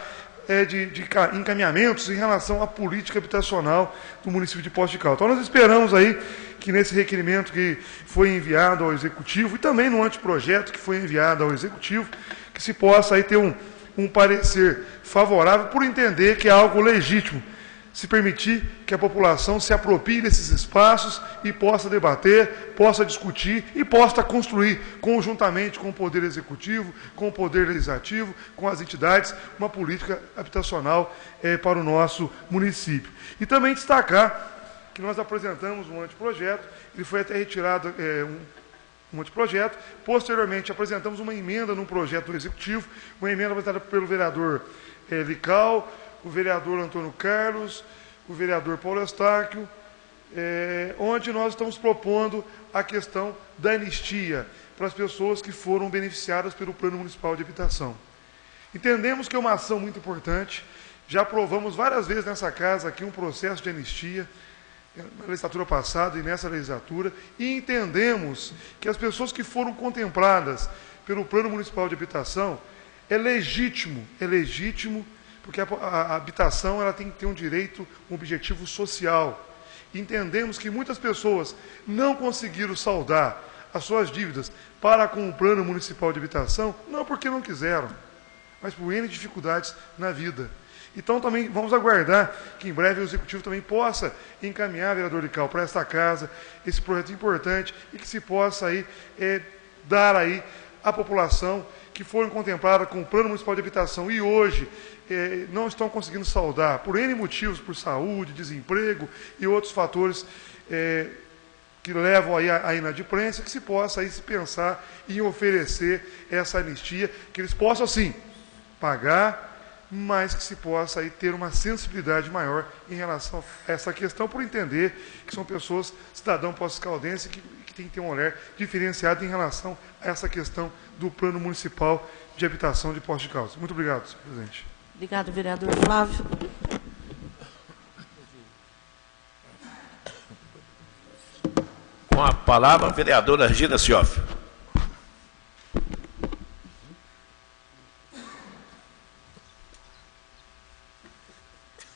de encaminhamentos em relação à política habitacional do município de Poços de Caldas. Então, nós esperamos aí que nesse requerimento que foi enviado ao Executivo e também no anteprojeto que foi enviado ao Executivo, que se possa aí ter um parecer favorável por entender que é algo legítimo, se permitir que a população se aproprie desses espaços e possa debater, possa discutir e possa construir conjuntamente com o Poder Executivo, com o Poder Legislativo, com as entidades, uma política habitacional para o nosso município. E também destacar que nós apresentamos um anteprojeto, ele foi até retirado um anteprojeto, posteriormente apresentamos uma emenda num projeto do Executivo, uma emenda apresentada pelo vereador Lical, o vereador Antônio Carlos, o vereador Paulo Eustáquio, onde nós estamos propondo a questão da anistia para as pessoas que foram beneficiadas pelo Plano Municipal de Habitação. Entendemos que é uma ação muito importante, já aprovamos várias vezes nessa casa aqui um processo de anistia, na legislatura passada e nessa legislatura, e entendemos que as pessoas que foram contempladas pelo Plano Municipal de Habitação, é legítimo, porque a habitação ela tem que ter um direito, um objetivo social. Entendemos que muitas pessoas não conseguiram saldar as suas dívidas para com o Plano Municipal de Habitação, não porque não quiseram, mas por N dificuldades na vida. Então, também vamos aguardar que em breve o Executivo também possa encaminhar, vereador Lical, para esta casa, esse projeto importante e que se possa aí, dar aí à população que foram contempladas com o Plano Municipal de Habitação e hoje não estão conseguindo saldar, por N motivos, por saúde, desemprego e outros fatores que levam aí à inadimplência, que se possa aí se pensar em oferecer essa anistia, que eles possam, sim, pagar, mas que se possa aí ter uma sensibilidade maior em relação a essa questão, por entender que são pessoas, cidadão poços-caldense, que tem que ter um olhar diferenciado em relação a essa questão do Plano Municipal de Habitação de Poços de Caldas. Muito obrigado, senhor presidente. Obrigado, vereador Flávio. Com a palavra, a vereadora Regina Cioff.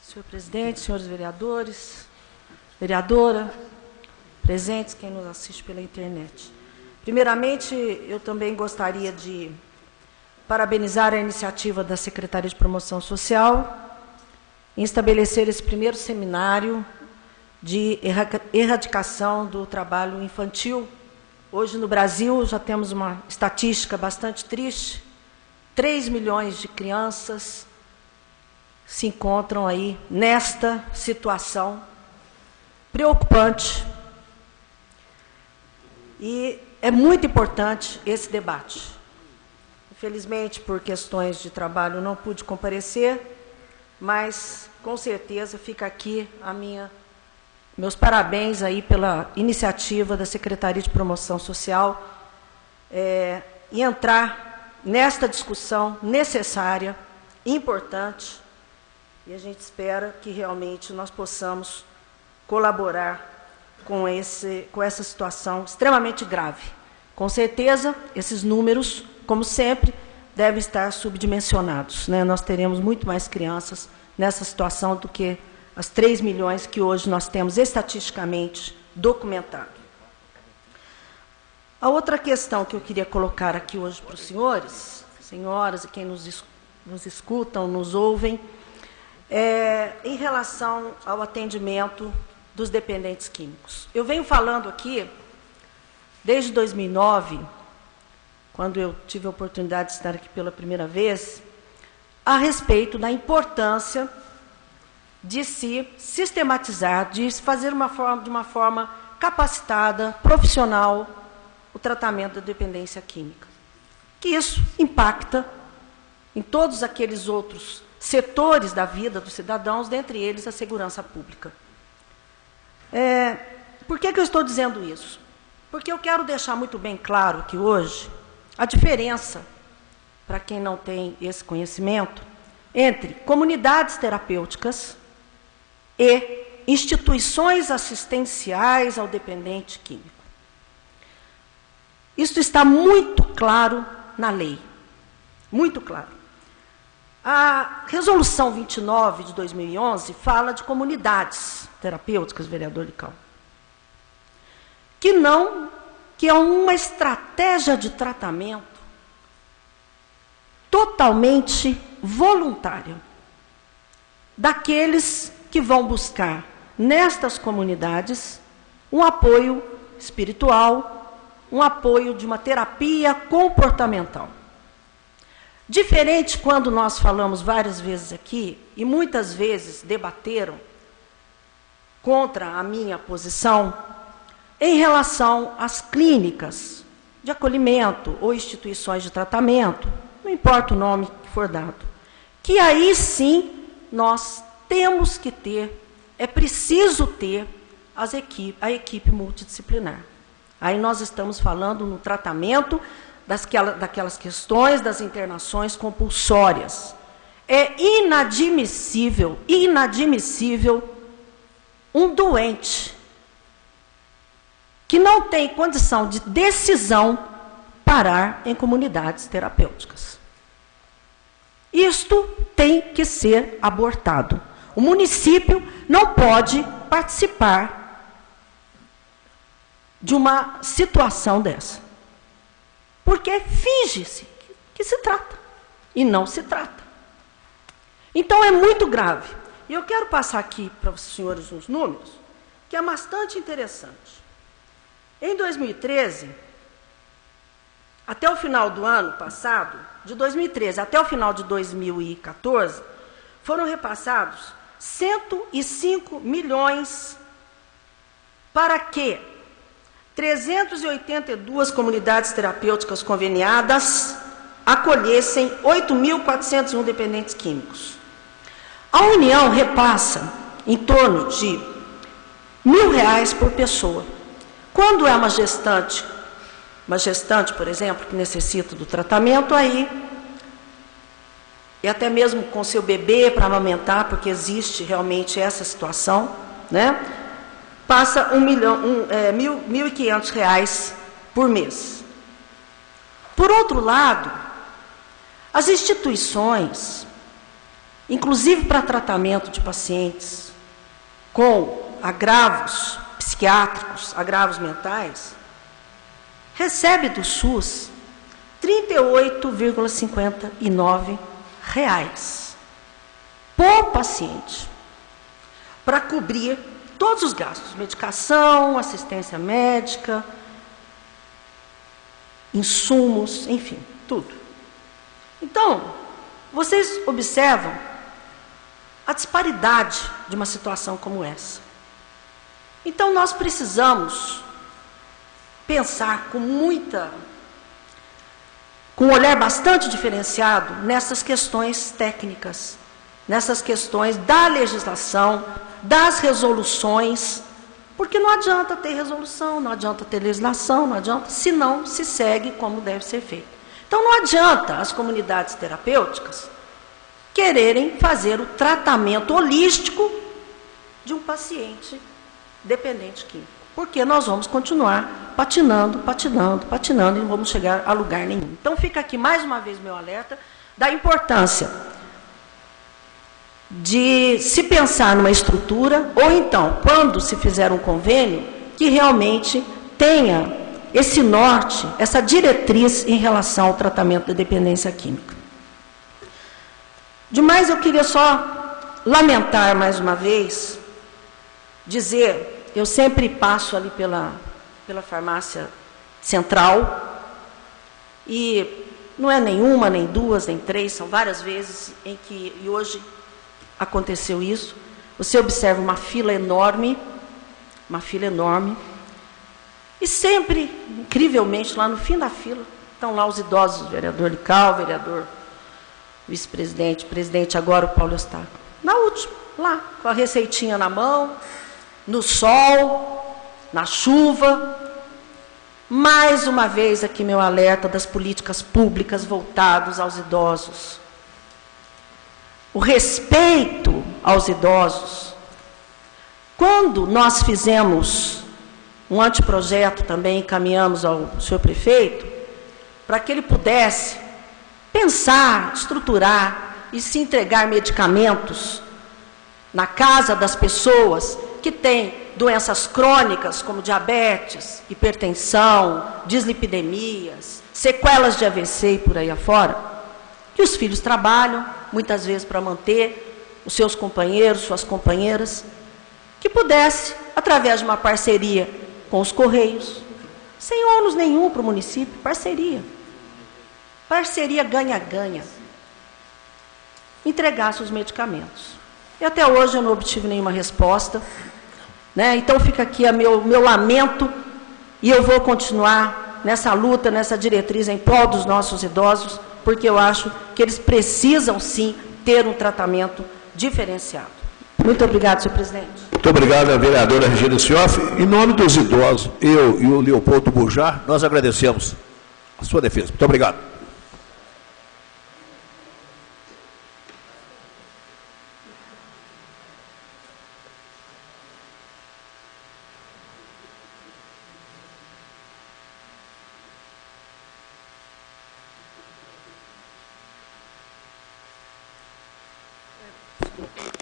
Senhor presidente, senhores vereadores, vereadora, presentes, quem nos assiste pela internet. Primeiramente, eu também gostaria de parabenizar a iniciativa da Secretaria de Promoção Social em estabelecer esse primeiro seminário de erradicação do trabalho infantil. Hoje, no Brasil, já temos uma estatística bastante triste. 3 milhões de crianças se encontram aí nesta situação preocupante. E é muito importante esse debate. Infelizmente, por questões de trabalho, não pude comparecer, mas, com certeza, fica aqui meus parabéns aí pela iniciativa da Secretaria de Promoção Social e entrar nesta discussão necessária, importante, e a gente espera que realmente nós possamos colaborar com essa situação extremamente grave. Com certeza, esses números, como sempre, devem estar subdimensionados, né? Nós teremos muito mais crianças nessa situação do que as 3 milhões que hoje nós temos estatisticamente documentado. A outra questão que eu queria colocar aqui hoje para os senhores, senhoras e quem nos escutam, nos ouvem, em relação ao atendimento dos dependentes químicos. Eu venho falando aqui, desde 2009, quando eu tive a oportunidade de estar aqui pela primeira vez, a respeito da importância de se sistematizar, de se fazer de uma forma capacitada, profissional, o tratamento da dependência química. Que isso impacta em todos aqueles outros setores da vida dos cidadãos, dentre eles a segurança pública. Por que eu estou dizendo isso? Porque eu quero deixar muito bem claro que hoje a diferença, para quem não tem esse conhecimento, entre comunidades terapêuticas e instituições assistenciais ao dependente químico. Isso está muito claro na lei, muito claro. A resolução 29 de 2011 fala de comunidades terapêuticas, vereador Licão, que é uma estratégia de tratamento totalmente voluntária daqueles que vão buscar nestas comunidades um apoio espiritual, um apoio de uma terapia comportamental. Diferente quando nós falamos várias vezes aqui, e muitas vezes debateram contra a minha posição, em relação às clínicas de acolhimento ou instituições de tratamento, não importa o nome que for dado, que aí sim nós temos que ter, é preciso ter a equipe multidisciplinar. Aí nós estamos falando no tratamento daquelas questões das internações compulsórias. É inadmissível um doente que não tem condição de decisão parar em comunidades terapêuticas. Isto tem que ser abortado. O município não pode participar de uma situação dessa. Porque finge-se que se trata, e não se trata. Então, é muito grave. E eu quero passar aqui para os senhores uns números, que é bastante interessante. Em 2013, até o final do ano passado, de 2013 até o final de 2014, foram repassados 105 milhões para que 382 comunidades terapêuticas conveniadas acolhessem 8.401 dependentes químicos. A União repassa em torno de R$1.000 por pessoa. Quando é uma gestante, por exemplo, que necessita do tratamento, aí, e até mesmo com seu bebê para amamentar, porque existe realmente essa situação, né? Passa R$1.500 por mês. Por outro lado, as instituições, inclusive para tratamento de pacientes com agravos psiquiátricos, agravos mentais, recebe do SUS R$ 38,59 por paciente, para cobrir todos os gastos, medicação, assistência médica, insumos, enfim, tudo. Então, vocês observam a disparidade de uma situação como essa. Então, nós precisamos pensar com um olhar bastante diferenciado nessas questões técnicas, nessas questões da legislação, das resoluções, porque não adianta ter resolução, não adianta ter legislação, não adianta, se não se segue como deve ser feito. Então, não adianta as comunidades terapêuticas quererem fazer o tratamento holístico de um paciente dependente químico, porque nós vamos continuar patinando e não vamos chegar a lugar nenhum. Então, fica aqui mais uma vez meu alerta da importância de se pensar numa estrutura, ou então, quando se fizer um convênio, que realmente tenha esse norte, essa diretriz em relação ao tratamento da dependência química. Demais, eu queria só lamentar mais uma vez, dizer, eu sempre passo ali pela farmácia central, e não é nenhuma, nem duas, nem três, são várias vezes em que, e hoje aconteceu isso, você observa uma fila enorme, e sempre, incrivelmente, lá no fim da fila, estão lá os idosos, o vereador Lical, o vereador vice-presidente, presidente agora, o Paulo Eustáquio. Na última, lá, com a receitinha na mão, no sol, na chuva. Mais uma vez aqui meu alerta das políticas públicas voltadas aos idosos. O respeito aos idosos. Quando nós fizemos um anteprojeto também, encaminhamos ao senhor prefeito, para que ele pudesse pensar, estruturar e se entregar medicamentos na casa das pessoas que têm doenças crônicas, como diabetes, hipertensão, dislipidemias, sequelas de AVC e por aí afora, que os filhos trabalham, muitas vezes para manter os seus companheiros, suas companheiras, que pudesse, através de uma parceria com os Correios, sem ônus nenhum para o município, parceria. Parceria ganha-ganha. Entregasse os medicamentos. E até hoje eu não obtive nenhuma resposta, né? Então fica aqui meu lamento, e eu vou continuar nessa luta, nessa diretriz em prol dos nossos idosos, porque eu acho que eles precisam sim ter um tratamento diferenciado. Muito obrigado, senhor presidente. Muito obrigado, a vereadora Regina Cioff. Em nome dos idosos, eu e o Leopoldo Bujar, nós agradecemos a sua defesa. Muito obrigado.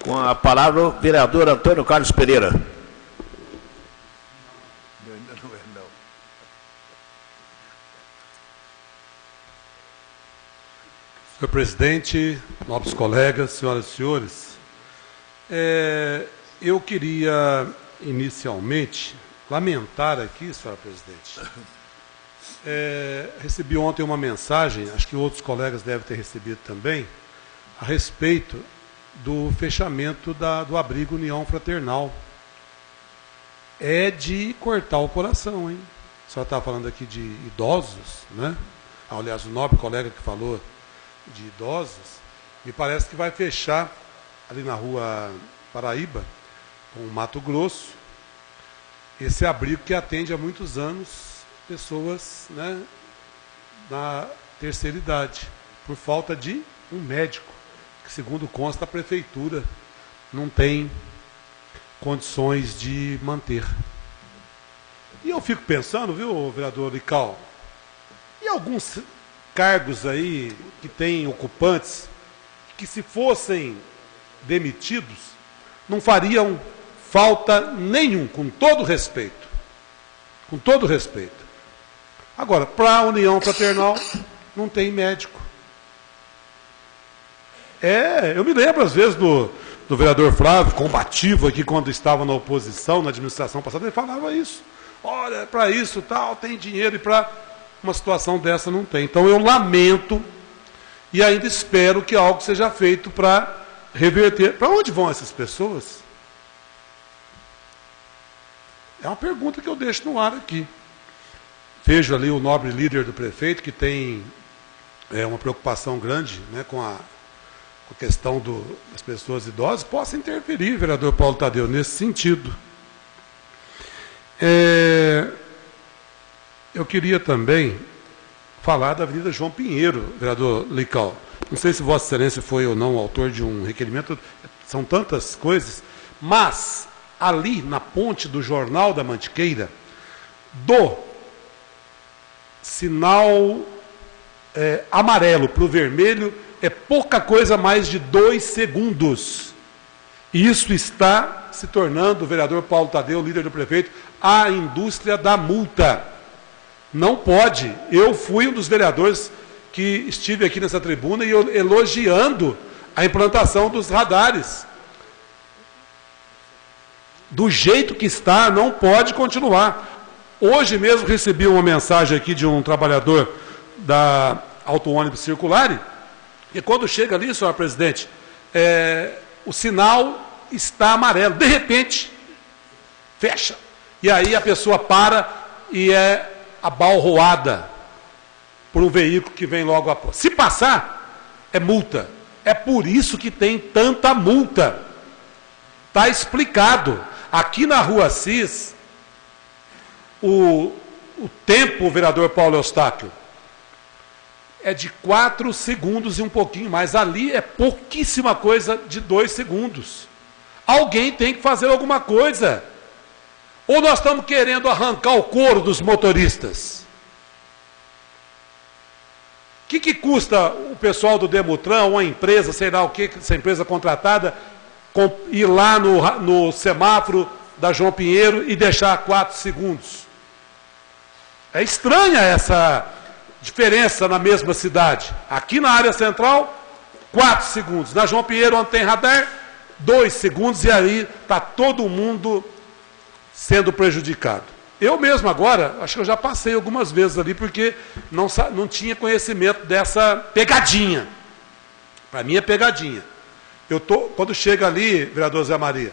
Com a palavra, o vereador Antônio Carlos Pereira. Senhor presidente, nobres colegas, senhoras e senhores, eu queria inicialmente lamentar aqui, senhora presidente, recebi ontem uma mensagem, acho que outros colegas devem ter recebido também, a respeito do fechamento do abrigo União Fraternal. É de cortar o coração, hein? A senhora está falando aqui de idosos, né? Aliás, o nobre colega que falou de idosos, me parece que vai fechar ali na rua Paraíba, com o Mato Grosso, esse abrigo que atende há muitos anos pessoas, né, na terceira idade, por falta de um médico, que, segundo consta, a prefeitura não tem condições de manter. E eu fico pensando, viu, vereador Lical, e alguns cargos aí que têm ocupantes que, se fossem demitidos, não fariam falta nenhum, com todo respeito. Com todo respeito. Agora, para a União Fraternal, não tem médico. Eu me lembro, às vezes, do vereador Flávio, combativo aqui, quando estava na oposição, na administração passada, ele falava isso. Olha, para isso, tal, tem dinheiro, e para uma situação dessa não tem. Então, eu lamento e ainda espero que algo seja feito para reverter. Para onde vão essas pessoas? É uma pergunta que eu deixo no ar aqui. Vejo ali o nobre líder do prefeito, que tem uma preocupação grande, né, com a questão das pessoas idosas. Possa interferir, vereador Paulo Tadeu, nesse sentido. Eu queria também falar da Avenida João Pinheiro, vereador Lical. Não sei se Vossa Excelência foi ou não o autor de um requerimento, são tantas coisas, mas ali na ponte do Jornal da Mantiqueira, do sinal amarelo para o vermelho, é pouca coisa mais de 2 segundos. E isso está se tornando, o vereador Paulo Tadeu, líder do prefeito, a indústria da multa. Não pode. Eu fui um dos vereadores que estive aqui nessa tribuna e elogiando a implantação dos radares. Do jeito que está, não pode continuar. Hoje mesmo recebi uma mensagem aqui de um trabalhador da Auto-ônibus Circulare, e quando chega ali, senhora presidente, o sinal está amarelo. De repente, fecha. E aí a pessoa para e é abalroada por um veículo que vem logo após. Se passar, é multa. É por isso que tem tanta multa. Está explicado. Aqui na Rua Assis, o tempo, vereador Paulo Eustáquio, é de 4 segundos e um pouquinho mais. Ali é pouquíssima coisa de 2 segundos. Alguém tem que fazer alguma coisa. Ou nós estamos querendo arrancar o couro dos motoristas? que custa o pessoal do Demutran, uma empresa, sei lá o que, essa empresa contratada, ir lá no semáforo da João Pinheiro e deixar 4 segundos? É estranha essa diferença na mesma cidade. Aqui na área central, 4 segundos. Na João Pinheiro, onde tem radar, 2 segundos, e aí está todo mundo sendo prejudicado. Eu mesmo agora, acho que eu já passei algumas vezes ali, porque não tinha conhecimento dessa pegadinha. Para mim é pegadinha. Quando chega ali, vereador Zé Maria,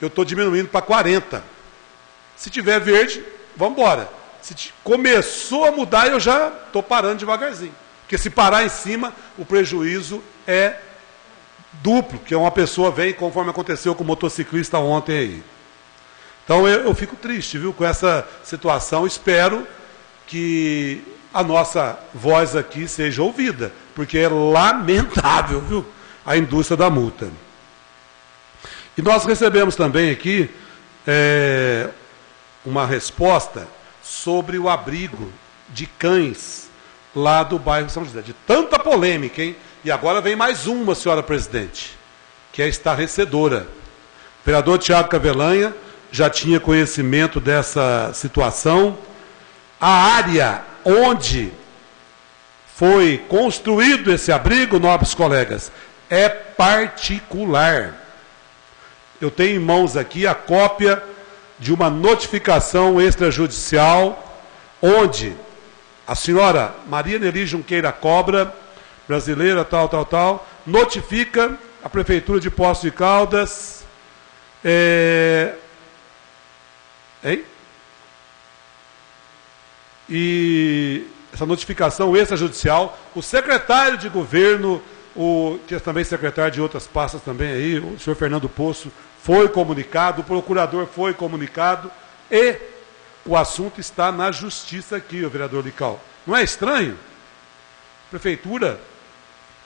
eu estou diminuindo para 40. Se tiver verde, vamos embora. Se começou a mudar, eu já estou parando devagarzinho. Porque se parar em cima, o prejuízo é duplo, que uma pessoa vem, conforme aconteceu com o motociclista ontem aí. Então eu fico triste, viu, com essa situação. Espero que a nossa voz aqui seja ouvida, porque é lamentável, viu, a indústria da multa. E nós recebemos também aqui uma resposta sobre o abrigo de cães lá do bairro São José. De tanta polêmica, hein? E agora vem mais uma, senhora presidente, que é estarrecedora. O vereador Tiago Cavelanha já tinha conhecimento dessa situação. A área onde foi construído esse abrigo, nobres colegas, é particular. Eu tenho em mãos aqui a cópia de uma notificação extrajudicial, onde a senhora Maria Neri Junqueira Cobra, brasileira, tal, notifica a Prefeitura de Poços de Caldas, e essa notificação extrajudicial, o secretário de governo, que é também secretário de outras pastas também aí, o senhor Fernando Poço, foi comunicado, o procurador foi comunicado, e o assunto está na justiça aqui, o vereador Lical. Não é estranho? Prefeitura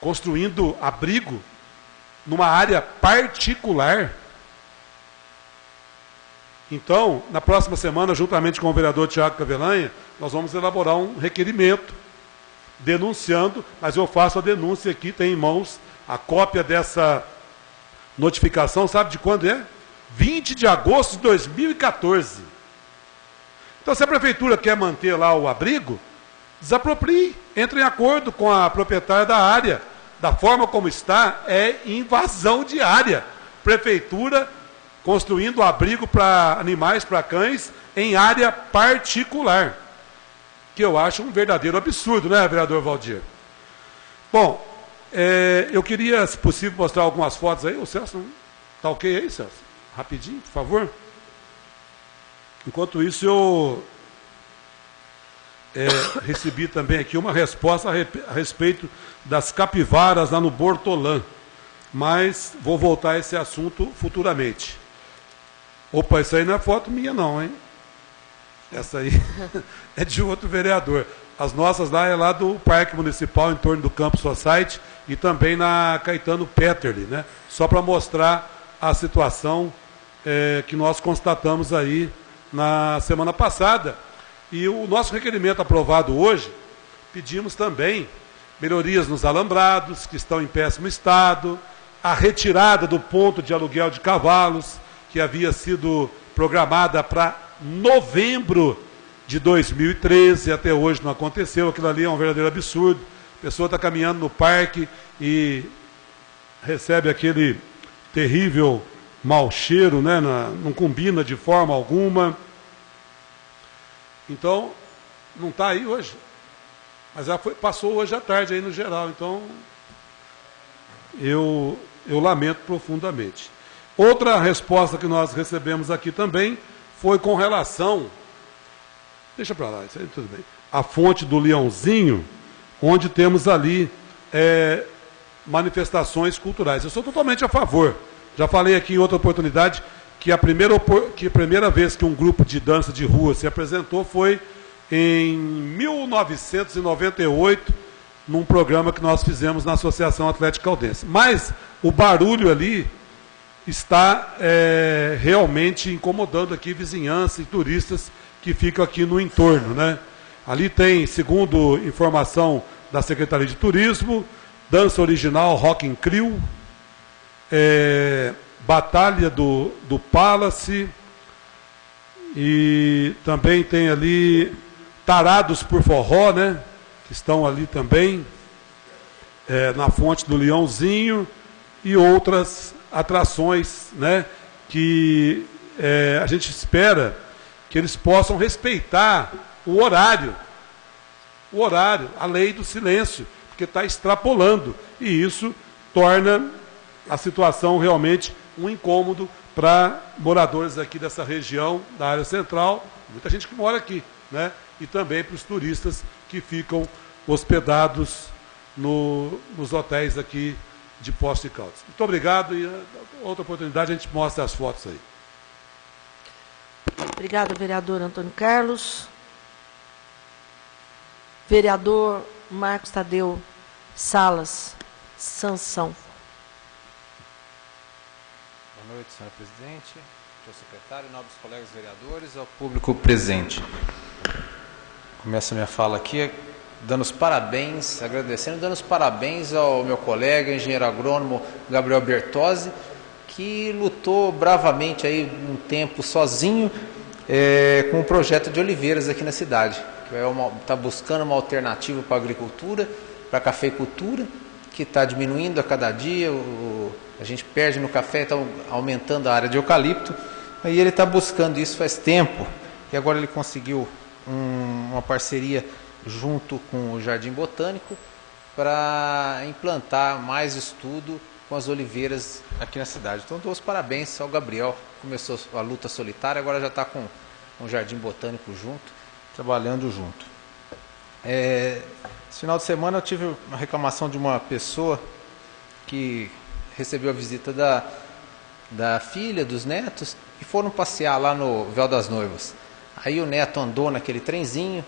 construindo abrigo numa área particular. Então, na próxima semana, juntamente com o vereador Tiago Cavelanha, nós vamos elaborar um requerimento denunciando, mas eu faço a denúncia aqui, tem em mãos a cópia dessa notificação, sabe de quando é? 20 de agosto de 2014. Então, se a prefeitura quer manter lá o abrigo, desaproprie, entre em acordo com a proprietária da área. Da forma como está, é invasão de área. Prefeitura construindo abrigo para animais, para cães, em área particular. Que eu acho um verdadeiro absurdo, né, vereador Valdir? Bom, eu queria, se possível, mostrar algumas fotos aí. O Celso, está ok aí, Celso? Rapidinho, por favor. Enquanto isso, eu recebi também aqui uma resposta a respeito das capivaras lá no Bortolã. Mas vou voltar a esse assunto futuramente. Opa, isso aí não é foto minha não, hein? Essa aí é de outro vereador. As nossas lá é lá do Parque Municipal, em torno do Campus Society, e também na Caetano Petterli, né? Só para mostrar a situação que nós constatamos aí na semana passada. E o nosso requerimento aprovado hoje, pedimos também melhorias nos alambrados, que estão em péssimo estado, a retirada do ponto de aluguel de cavalos, que havia sido programada para novembro de 2013, até hoje não aconteceu. Aquilo ali é um verdadeiro absurdo. A pessoa está caminhando no parque e recebe aquele terrível mau cheiro, né? Não combina de forma alguma. Então, não está aí hoje. Mas já passou hoje à tarde aí no geral. Então, eu lamento profundamente. Outra resposta que nós recebemos aqui também foi com relação, deixa para lá, isso aí tudo bem, a fonte do Leãozinho, onde temos ali manifestações culturais. Eu sou totalmente a favor. Já falei aqui em outra oportunidade que a primeira vez que um grupo de dança de rua se apresentou foi em 1998, num programa que nós fizemos na Associação Atlética Caldense. Mas o barulho ali está realmente incomodando aqui vizinhança e turistas que ficam aqui no entorno, né? Ali tem, segundo informação da Secretaria de Turismo, dança original Rock in Crew, Batalha do Palace, e também tem ali Tarados por Forró, né? Que estão ali também, na Fonte do Leãozinho, e outras atrações, né? Que a gente espera que eles possam respeitar o horário, a lei do silêncio, porque está extrapolando, e isso torna a situação realmente um incômodo para moradores aqui dessa região, da área central, muita gente que mora aqui, né? E também para os turistas que ficam hospedados nos hotéis aqui de Poços de Caldas. Muito obrigado, e outra oportunidade a gente mostra as fotos aí. Obrigada, vereador Antônio Carlos. Vereador Marcos Tadeu Salas Sansão. Boa noite, senhora presidente, senhor secretário, nobres colegas vereadores, ao público presente. Começo a minha fala aqui dando os parabéns, dando os parabéns ao meu colega, engenheiro agrônomo Gabriel Bertozzi, que lutou bravamente aí um tempo sozinho com o projeto de oliveiras aqui na cidade, que está buscando uma alternativa para a agricultura, para a cafeicultura, que está diminuindo a cada dia, a gente perde no café, está aumentando a área de eucalipto, aí ele está buscando isso faz tempo, e agora ele conseguiu uma parceria junto com o Jardim Botânico para implantar mais estudo com as oliveiras aqui na cidade. Então, dou os parabéns ao Gabriel, começou a luta solitária, agora já está com o Jardim Botânico junto, trabalhando junto. Esse final de semana eu tive uma reclamação de uma pessoa que recebeu a visita da filha, dos netos, e foram passear lá no Véu das Noivas. Aí o neto andou naquele trenzinho,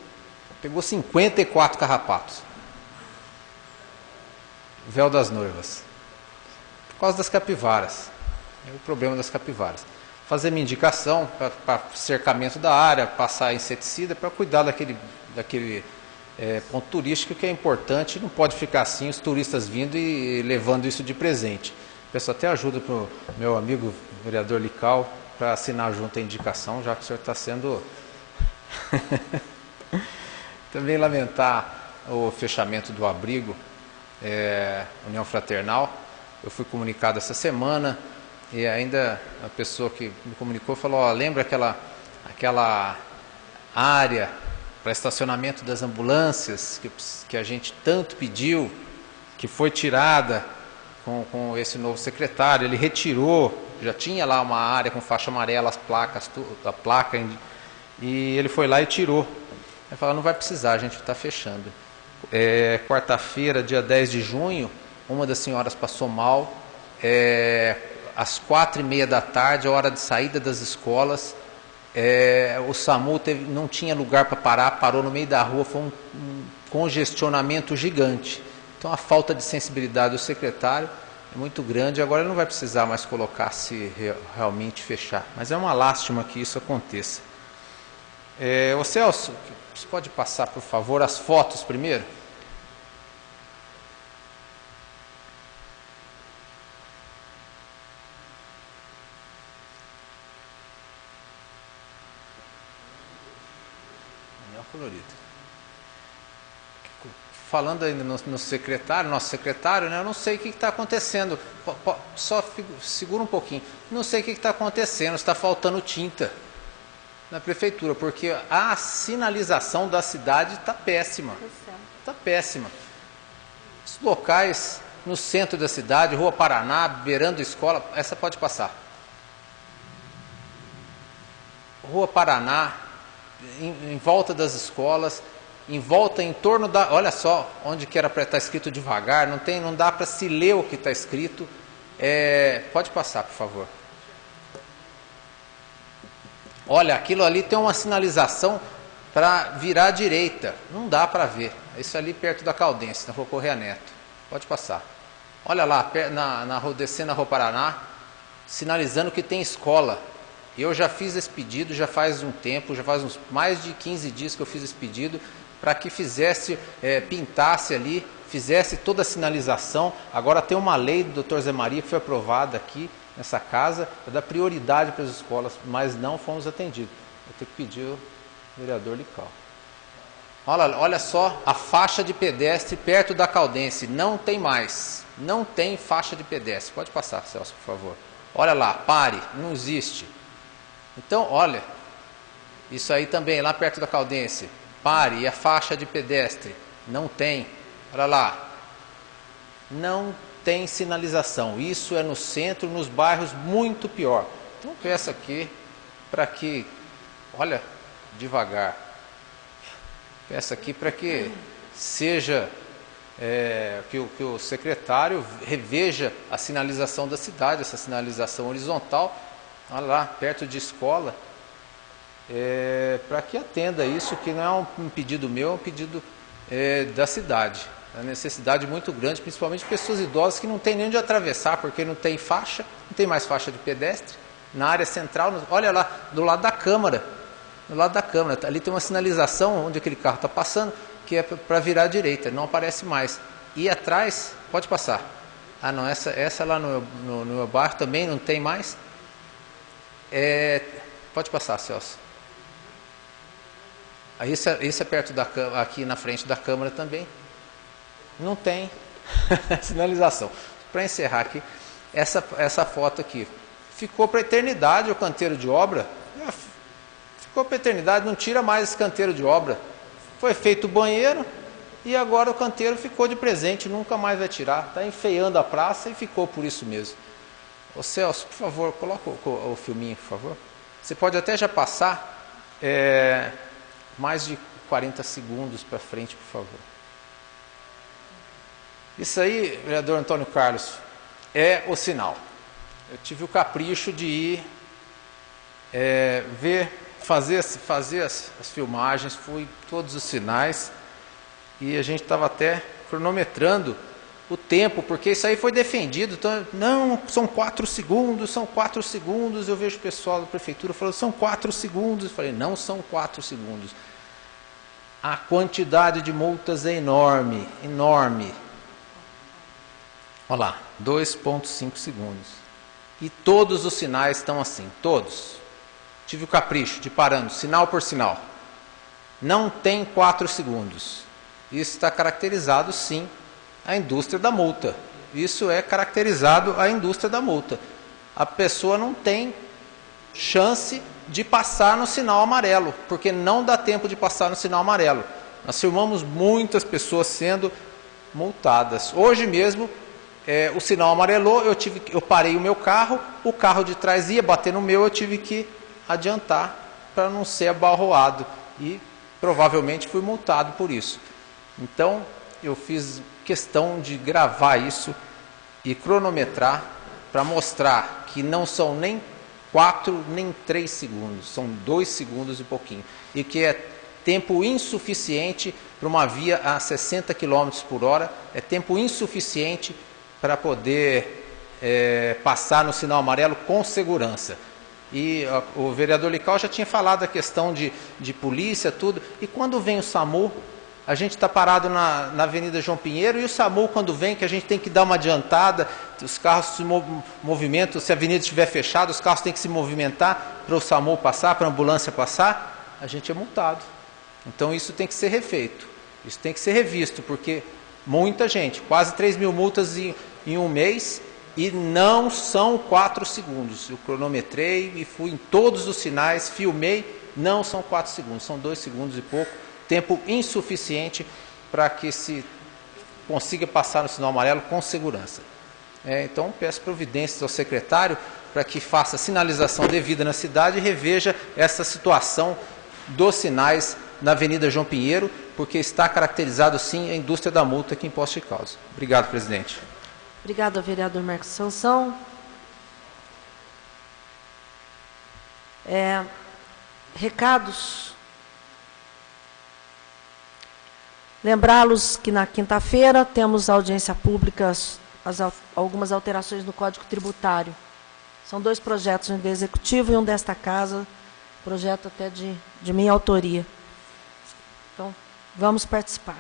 pegou 54 carrapatos. Véu das Noivas. Por causa das capivaras. É o problema das capivaras. Fazer minha indicação para cercamento da área, passar inseticida, para cuidar daquele ponto turístico que é importante. Não pode ficar assim, os turistas vindo e levando isso de presente. Peço até ajuda para o meu amigo vereador Lical para assinar junto a indicação, já que o senhor está sendo... Também lamentar o fechamento do abrigo União Fraternal. Eu fui comunicado essa semana e ainda a pessoa que me comunicou falou, lembra aquela área para estacionamento das ambulâncias que a gente tanto pediu, que foi tirada com esse novo secretário, ele retirou, já tinha lá uma área com faixa amarela, a placa, e ele foi lá e tirou. Ele falou, não vai precisar, a gente está fechando. Quarta-feira, dia 10 de junho, uma das senhoras passou mal, às 4h30 da tarde, a hora de saída das escolas, o SAMU não tinha lugar para parar, parou no meio da rua, foi um congestionamento gigante. Então a falta de sensibilidade do secretário é muito grande, agora ele não vai precisar mais colocar se realmente fechar. Mas é uma lástima que isso aconteça. Ô Celso, você pode passar, por favor, as fotos primeiro? União Colorida. Falando ainda no secretário, nosso secretário, né, eu não sei o que está acontecendo. Só segura um pouquinho. Não sei o que está acontecendo, está faltando tinta na prefeitura, porque a sinalização da cidade está péssima. Está péssima. Os locais no centro da cidade, Rua Paraná, beirando a escola, essa pode passar. Rua Paraná, em volta das escolas, em torno da... Olha só, onde que era para estar escrito devagar, não dá para se ler o que está escrito. Pode passar, por favor. Olha, aquilo ali tem uma sinalização para virar à direita. Não dá para ver. Isso ali perto da Caldense, na Rua Correia Neto. Pode passar. Olha lá, descendo a Rua Paraná, sinalizando que tem escola. Eu já fiz esse pedido, já faz um tempo, já faz mais de 15 dias que eu fiz esse pedido. para que fizesse, pintasse ali, fizesse toda a sinalização. Agora tem uma lei do Dr. Zé Maria que foi aprovada aqui nessa casa, para dar prioridade para as escolas, mas não fomos atendidos. Vou ter que pedir o vereador Lical. Olha só a faixa de pedestre perto da Caldense, não tem mais, não tem faixa de pedestre. Pode passar, Celso, por favor. Olha lá, pare, não existe. Então, olha, isso aí também, lá perto da Caldense, pare, e a faixa de pedestre, não tem. Olha lá, não tem sinalização. Isso é no centro, nos bairros, muito pior. Então, peço aqui para que, olha, devagar, peço aqui para que seja, que o secretário reveja a sinalização da cidade, essa sinalização horizontal, olha lá, perto de escola, para que atenda isso, que não é um pedido meu, é um pedido da cidade. A necessidade muito grande, principalmente de pessoas idosas que não tem nem onde atravessar, porque não tem faixa, não tem mais faixa de pedestre. Na área central, olha lá, do lado da Câmara, ali tem uma sinalização onde aquele carro está passando, que é para virar à direita, não aparece mais. E atrás, pode passar. Ah não, essa lá no meu bairro também não tem mais. Pode passar, Celso. Isso é perto aqui na frente da Câmara também. Não tem sinalização. Para encerrar aqui, essa foto aqui. Ficou para a eternidade o canteiro de obra. Ficou para a eternidade, não tira mais esse canteiro de obra. Foi feito o banheiro e agora o canteiro ficou de presente, nunca mais vai tirar. Está enfeiando a praça e ficou por isso mesmo. Ô Celso, por favor, coloca o filminho, por favor. Você pode até já passar mais de 40 segundos para frente, por favor. Isso aí, vereador Antônio Carlos, é o sinal. Eu tive o capricho de ir fazer as filmagens, fui todos os sinais, e a gente estava até cronometrando o tempo, porque isso aí foi defendido. Então, não, são 4 segundos, eu vejo o pessoal da prefeitura falando, são 4 segundos, eu falei, não são 4 segundos. A quantidade de multas é enorme, enorme. Olha lá, 2,5 segundos. E todos os sinais estão assim, todos. Tive o capricho de ir parando, sinal por sinal. Não tem 4 segundos. Isso está caracterizado, sim, a indústria da multa. Isso é caracterizado a indústria da multa. A pessoa não tem chance de passar no sinal amarelo, porque não dá tempo de passar no sinal amarelo. Nós filmamos muitas pessoas sendo multadas. Hoje mesmo, o sinal amarelou, eu parei o meu carro, o carro de trás ia bater no meu, eu tive que adiantar para não ser abalroado e provavelmente fui multado por isso. Então, eu fiz questão de gravar isso e cronometrar para mostrar que não são nem 4 nem 3 segundos, são 2 segundos e pouquinho. E que é tempo insuficiente para uma via a 60 km por hora, é tempo insuficiente para poder passar no sinal amarelo com segurança. E o vereador Lical já tinha falado a questão de polícia, tudo, e quando vem o SAMU, a gente está parado na Avenida João Pinheiro, e o SAMU quando vem, que a gente tem que dar uma adiantada, os carros se movimentam, se a avenida estiver fechada, os carros têm que se movimentar para o SAMU passar, para a ambulância passar, a gente é multado. Então isso tem que ser refeito, isso tem que ser revisto, porque muita gente, quase 3 mil multas em um mês, e não são 4 segundos. Eu cronometrei e fui em todos os sinais, filmei, não são 4 segundos, são 2 segundos e pouco, tempo insuficiente para que se consiga passar no sinal amarelo com segurança. Então, peço providências ao secretário para que faça a sinalização devida na cidade e reveja essa situação dos sinais na Avenida João Pinheiro, porque está caracterizado, sim, a indústria da multa aqui em Poços de Caldas. Obrigado, presidente. Obrigada, vereador Marcos Sansão. Recados. Lembrá-los que na quinta-feira temos audiência pública, algumas alterações no Código Tributário. São 2 projetos, um do Executivo e um desta Casa, projeto até de minha autoria. Então, Vamos participar.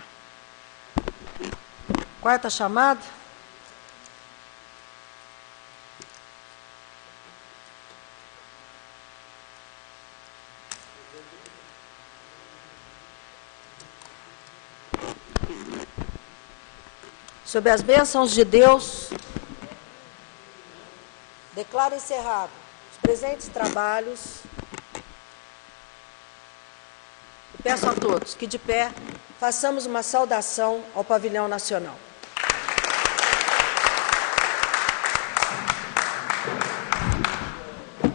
Quarta chamada. Sob as bênçãos de Deus, declaro encerrado os presentes trabalhos e peço a todos que, de pé, façamos uma saudação ao pavilhão nacional.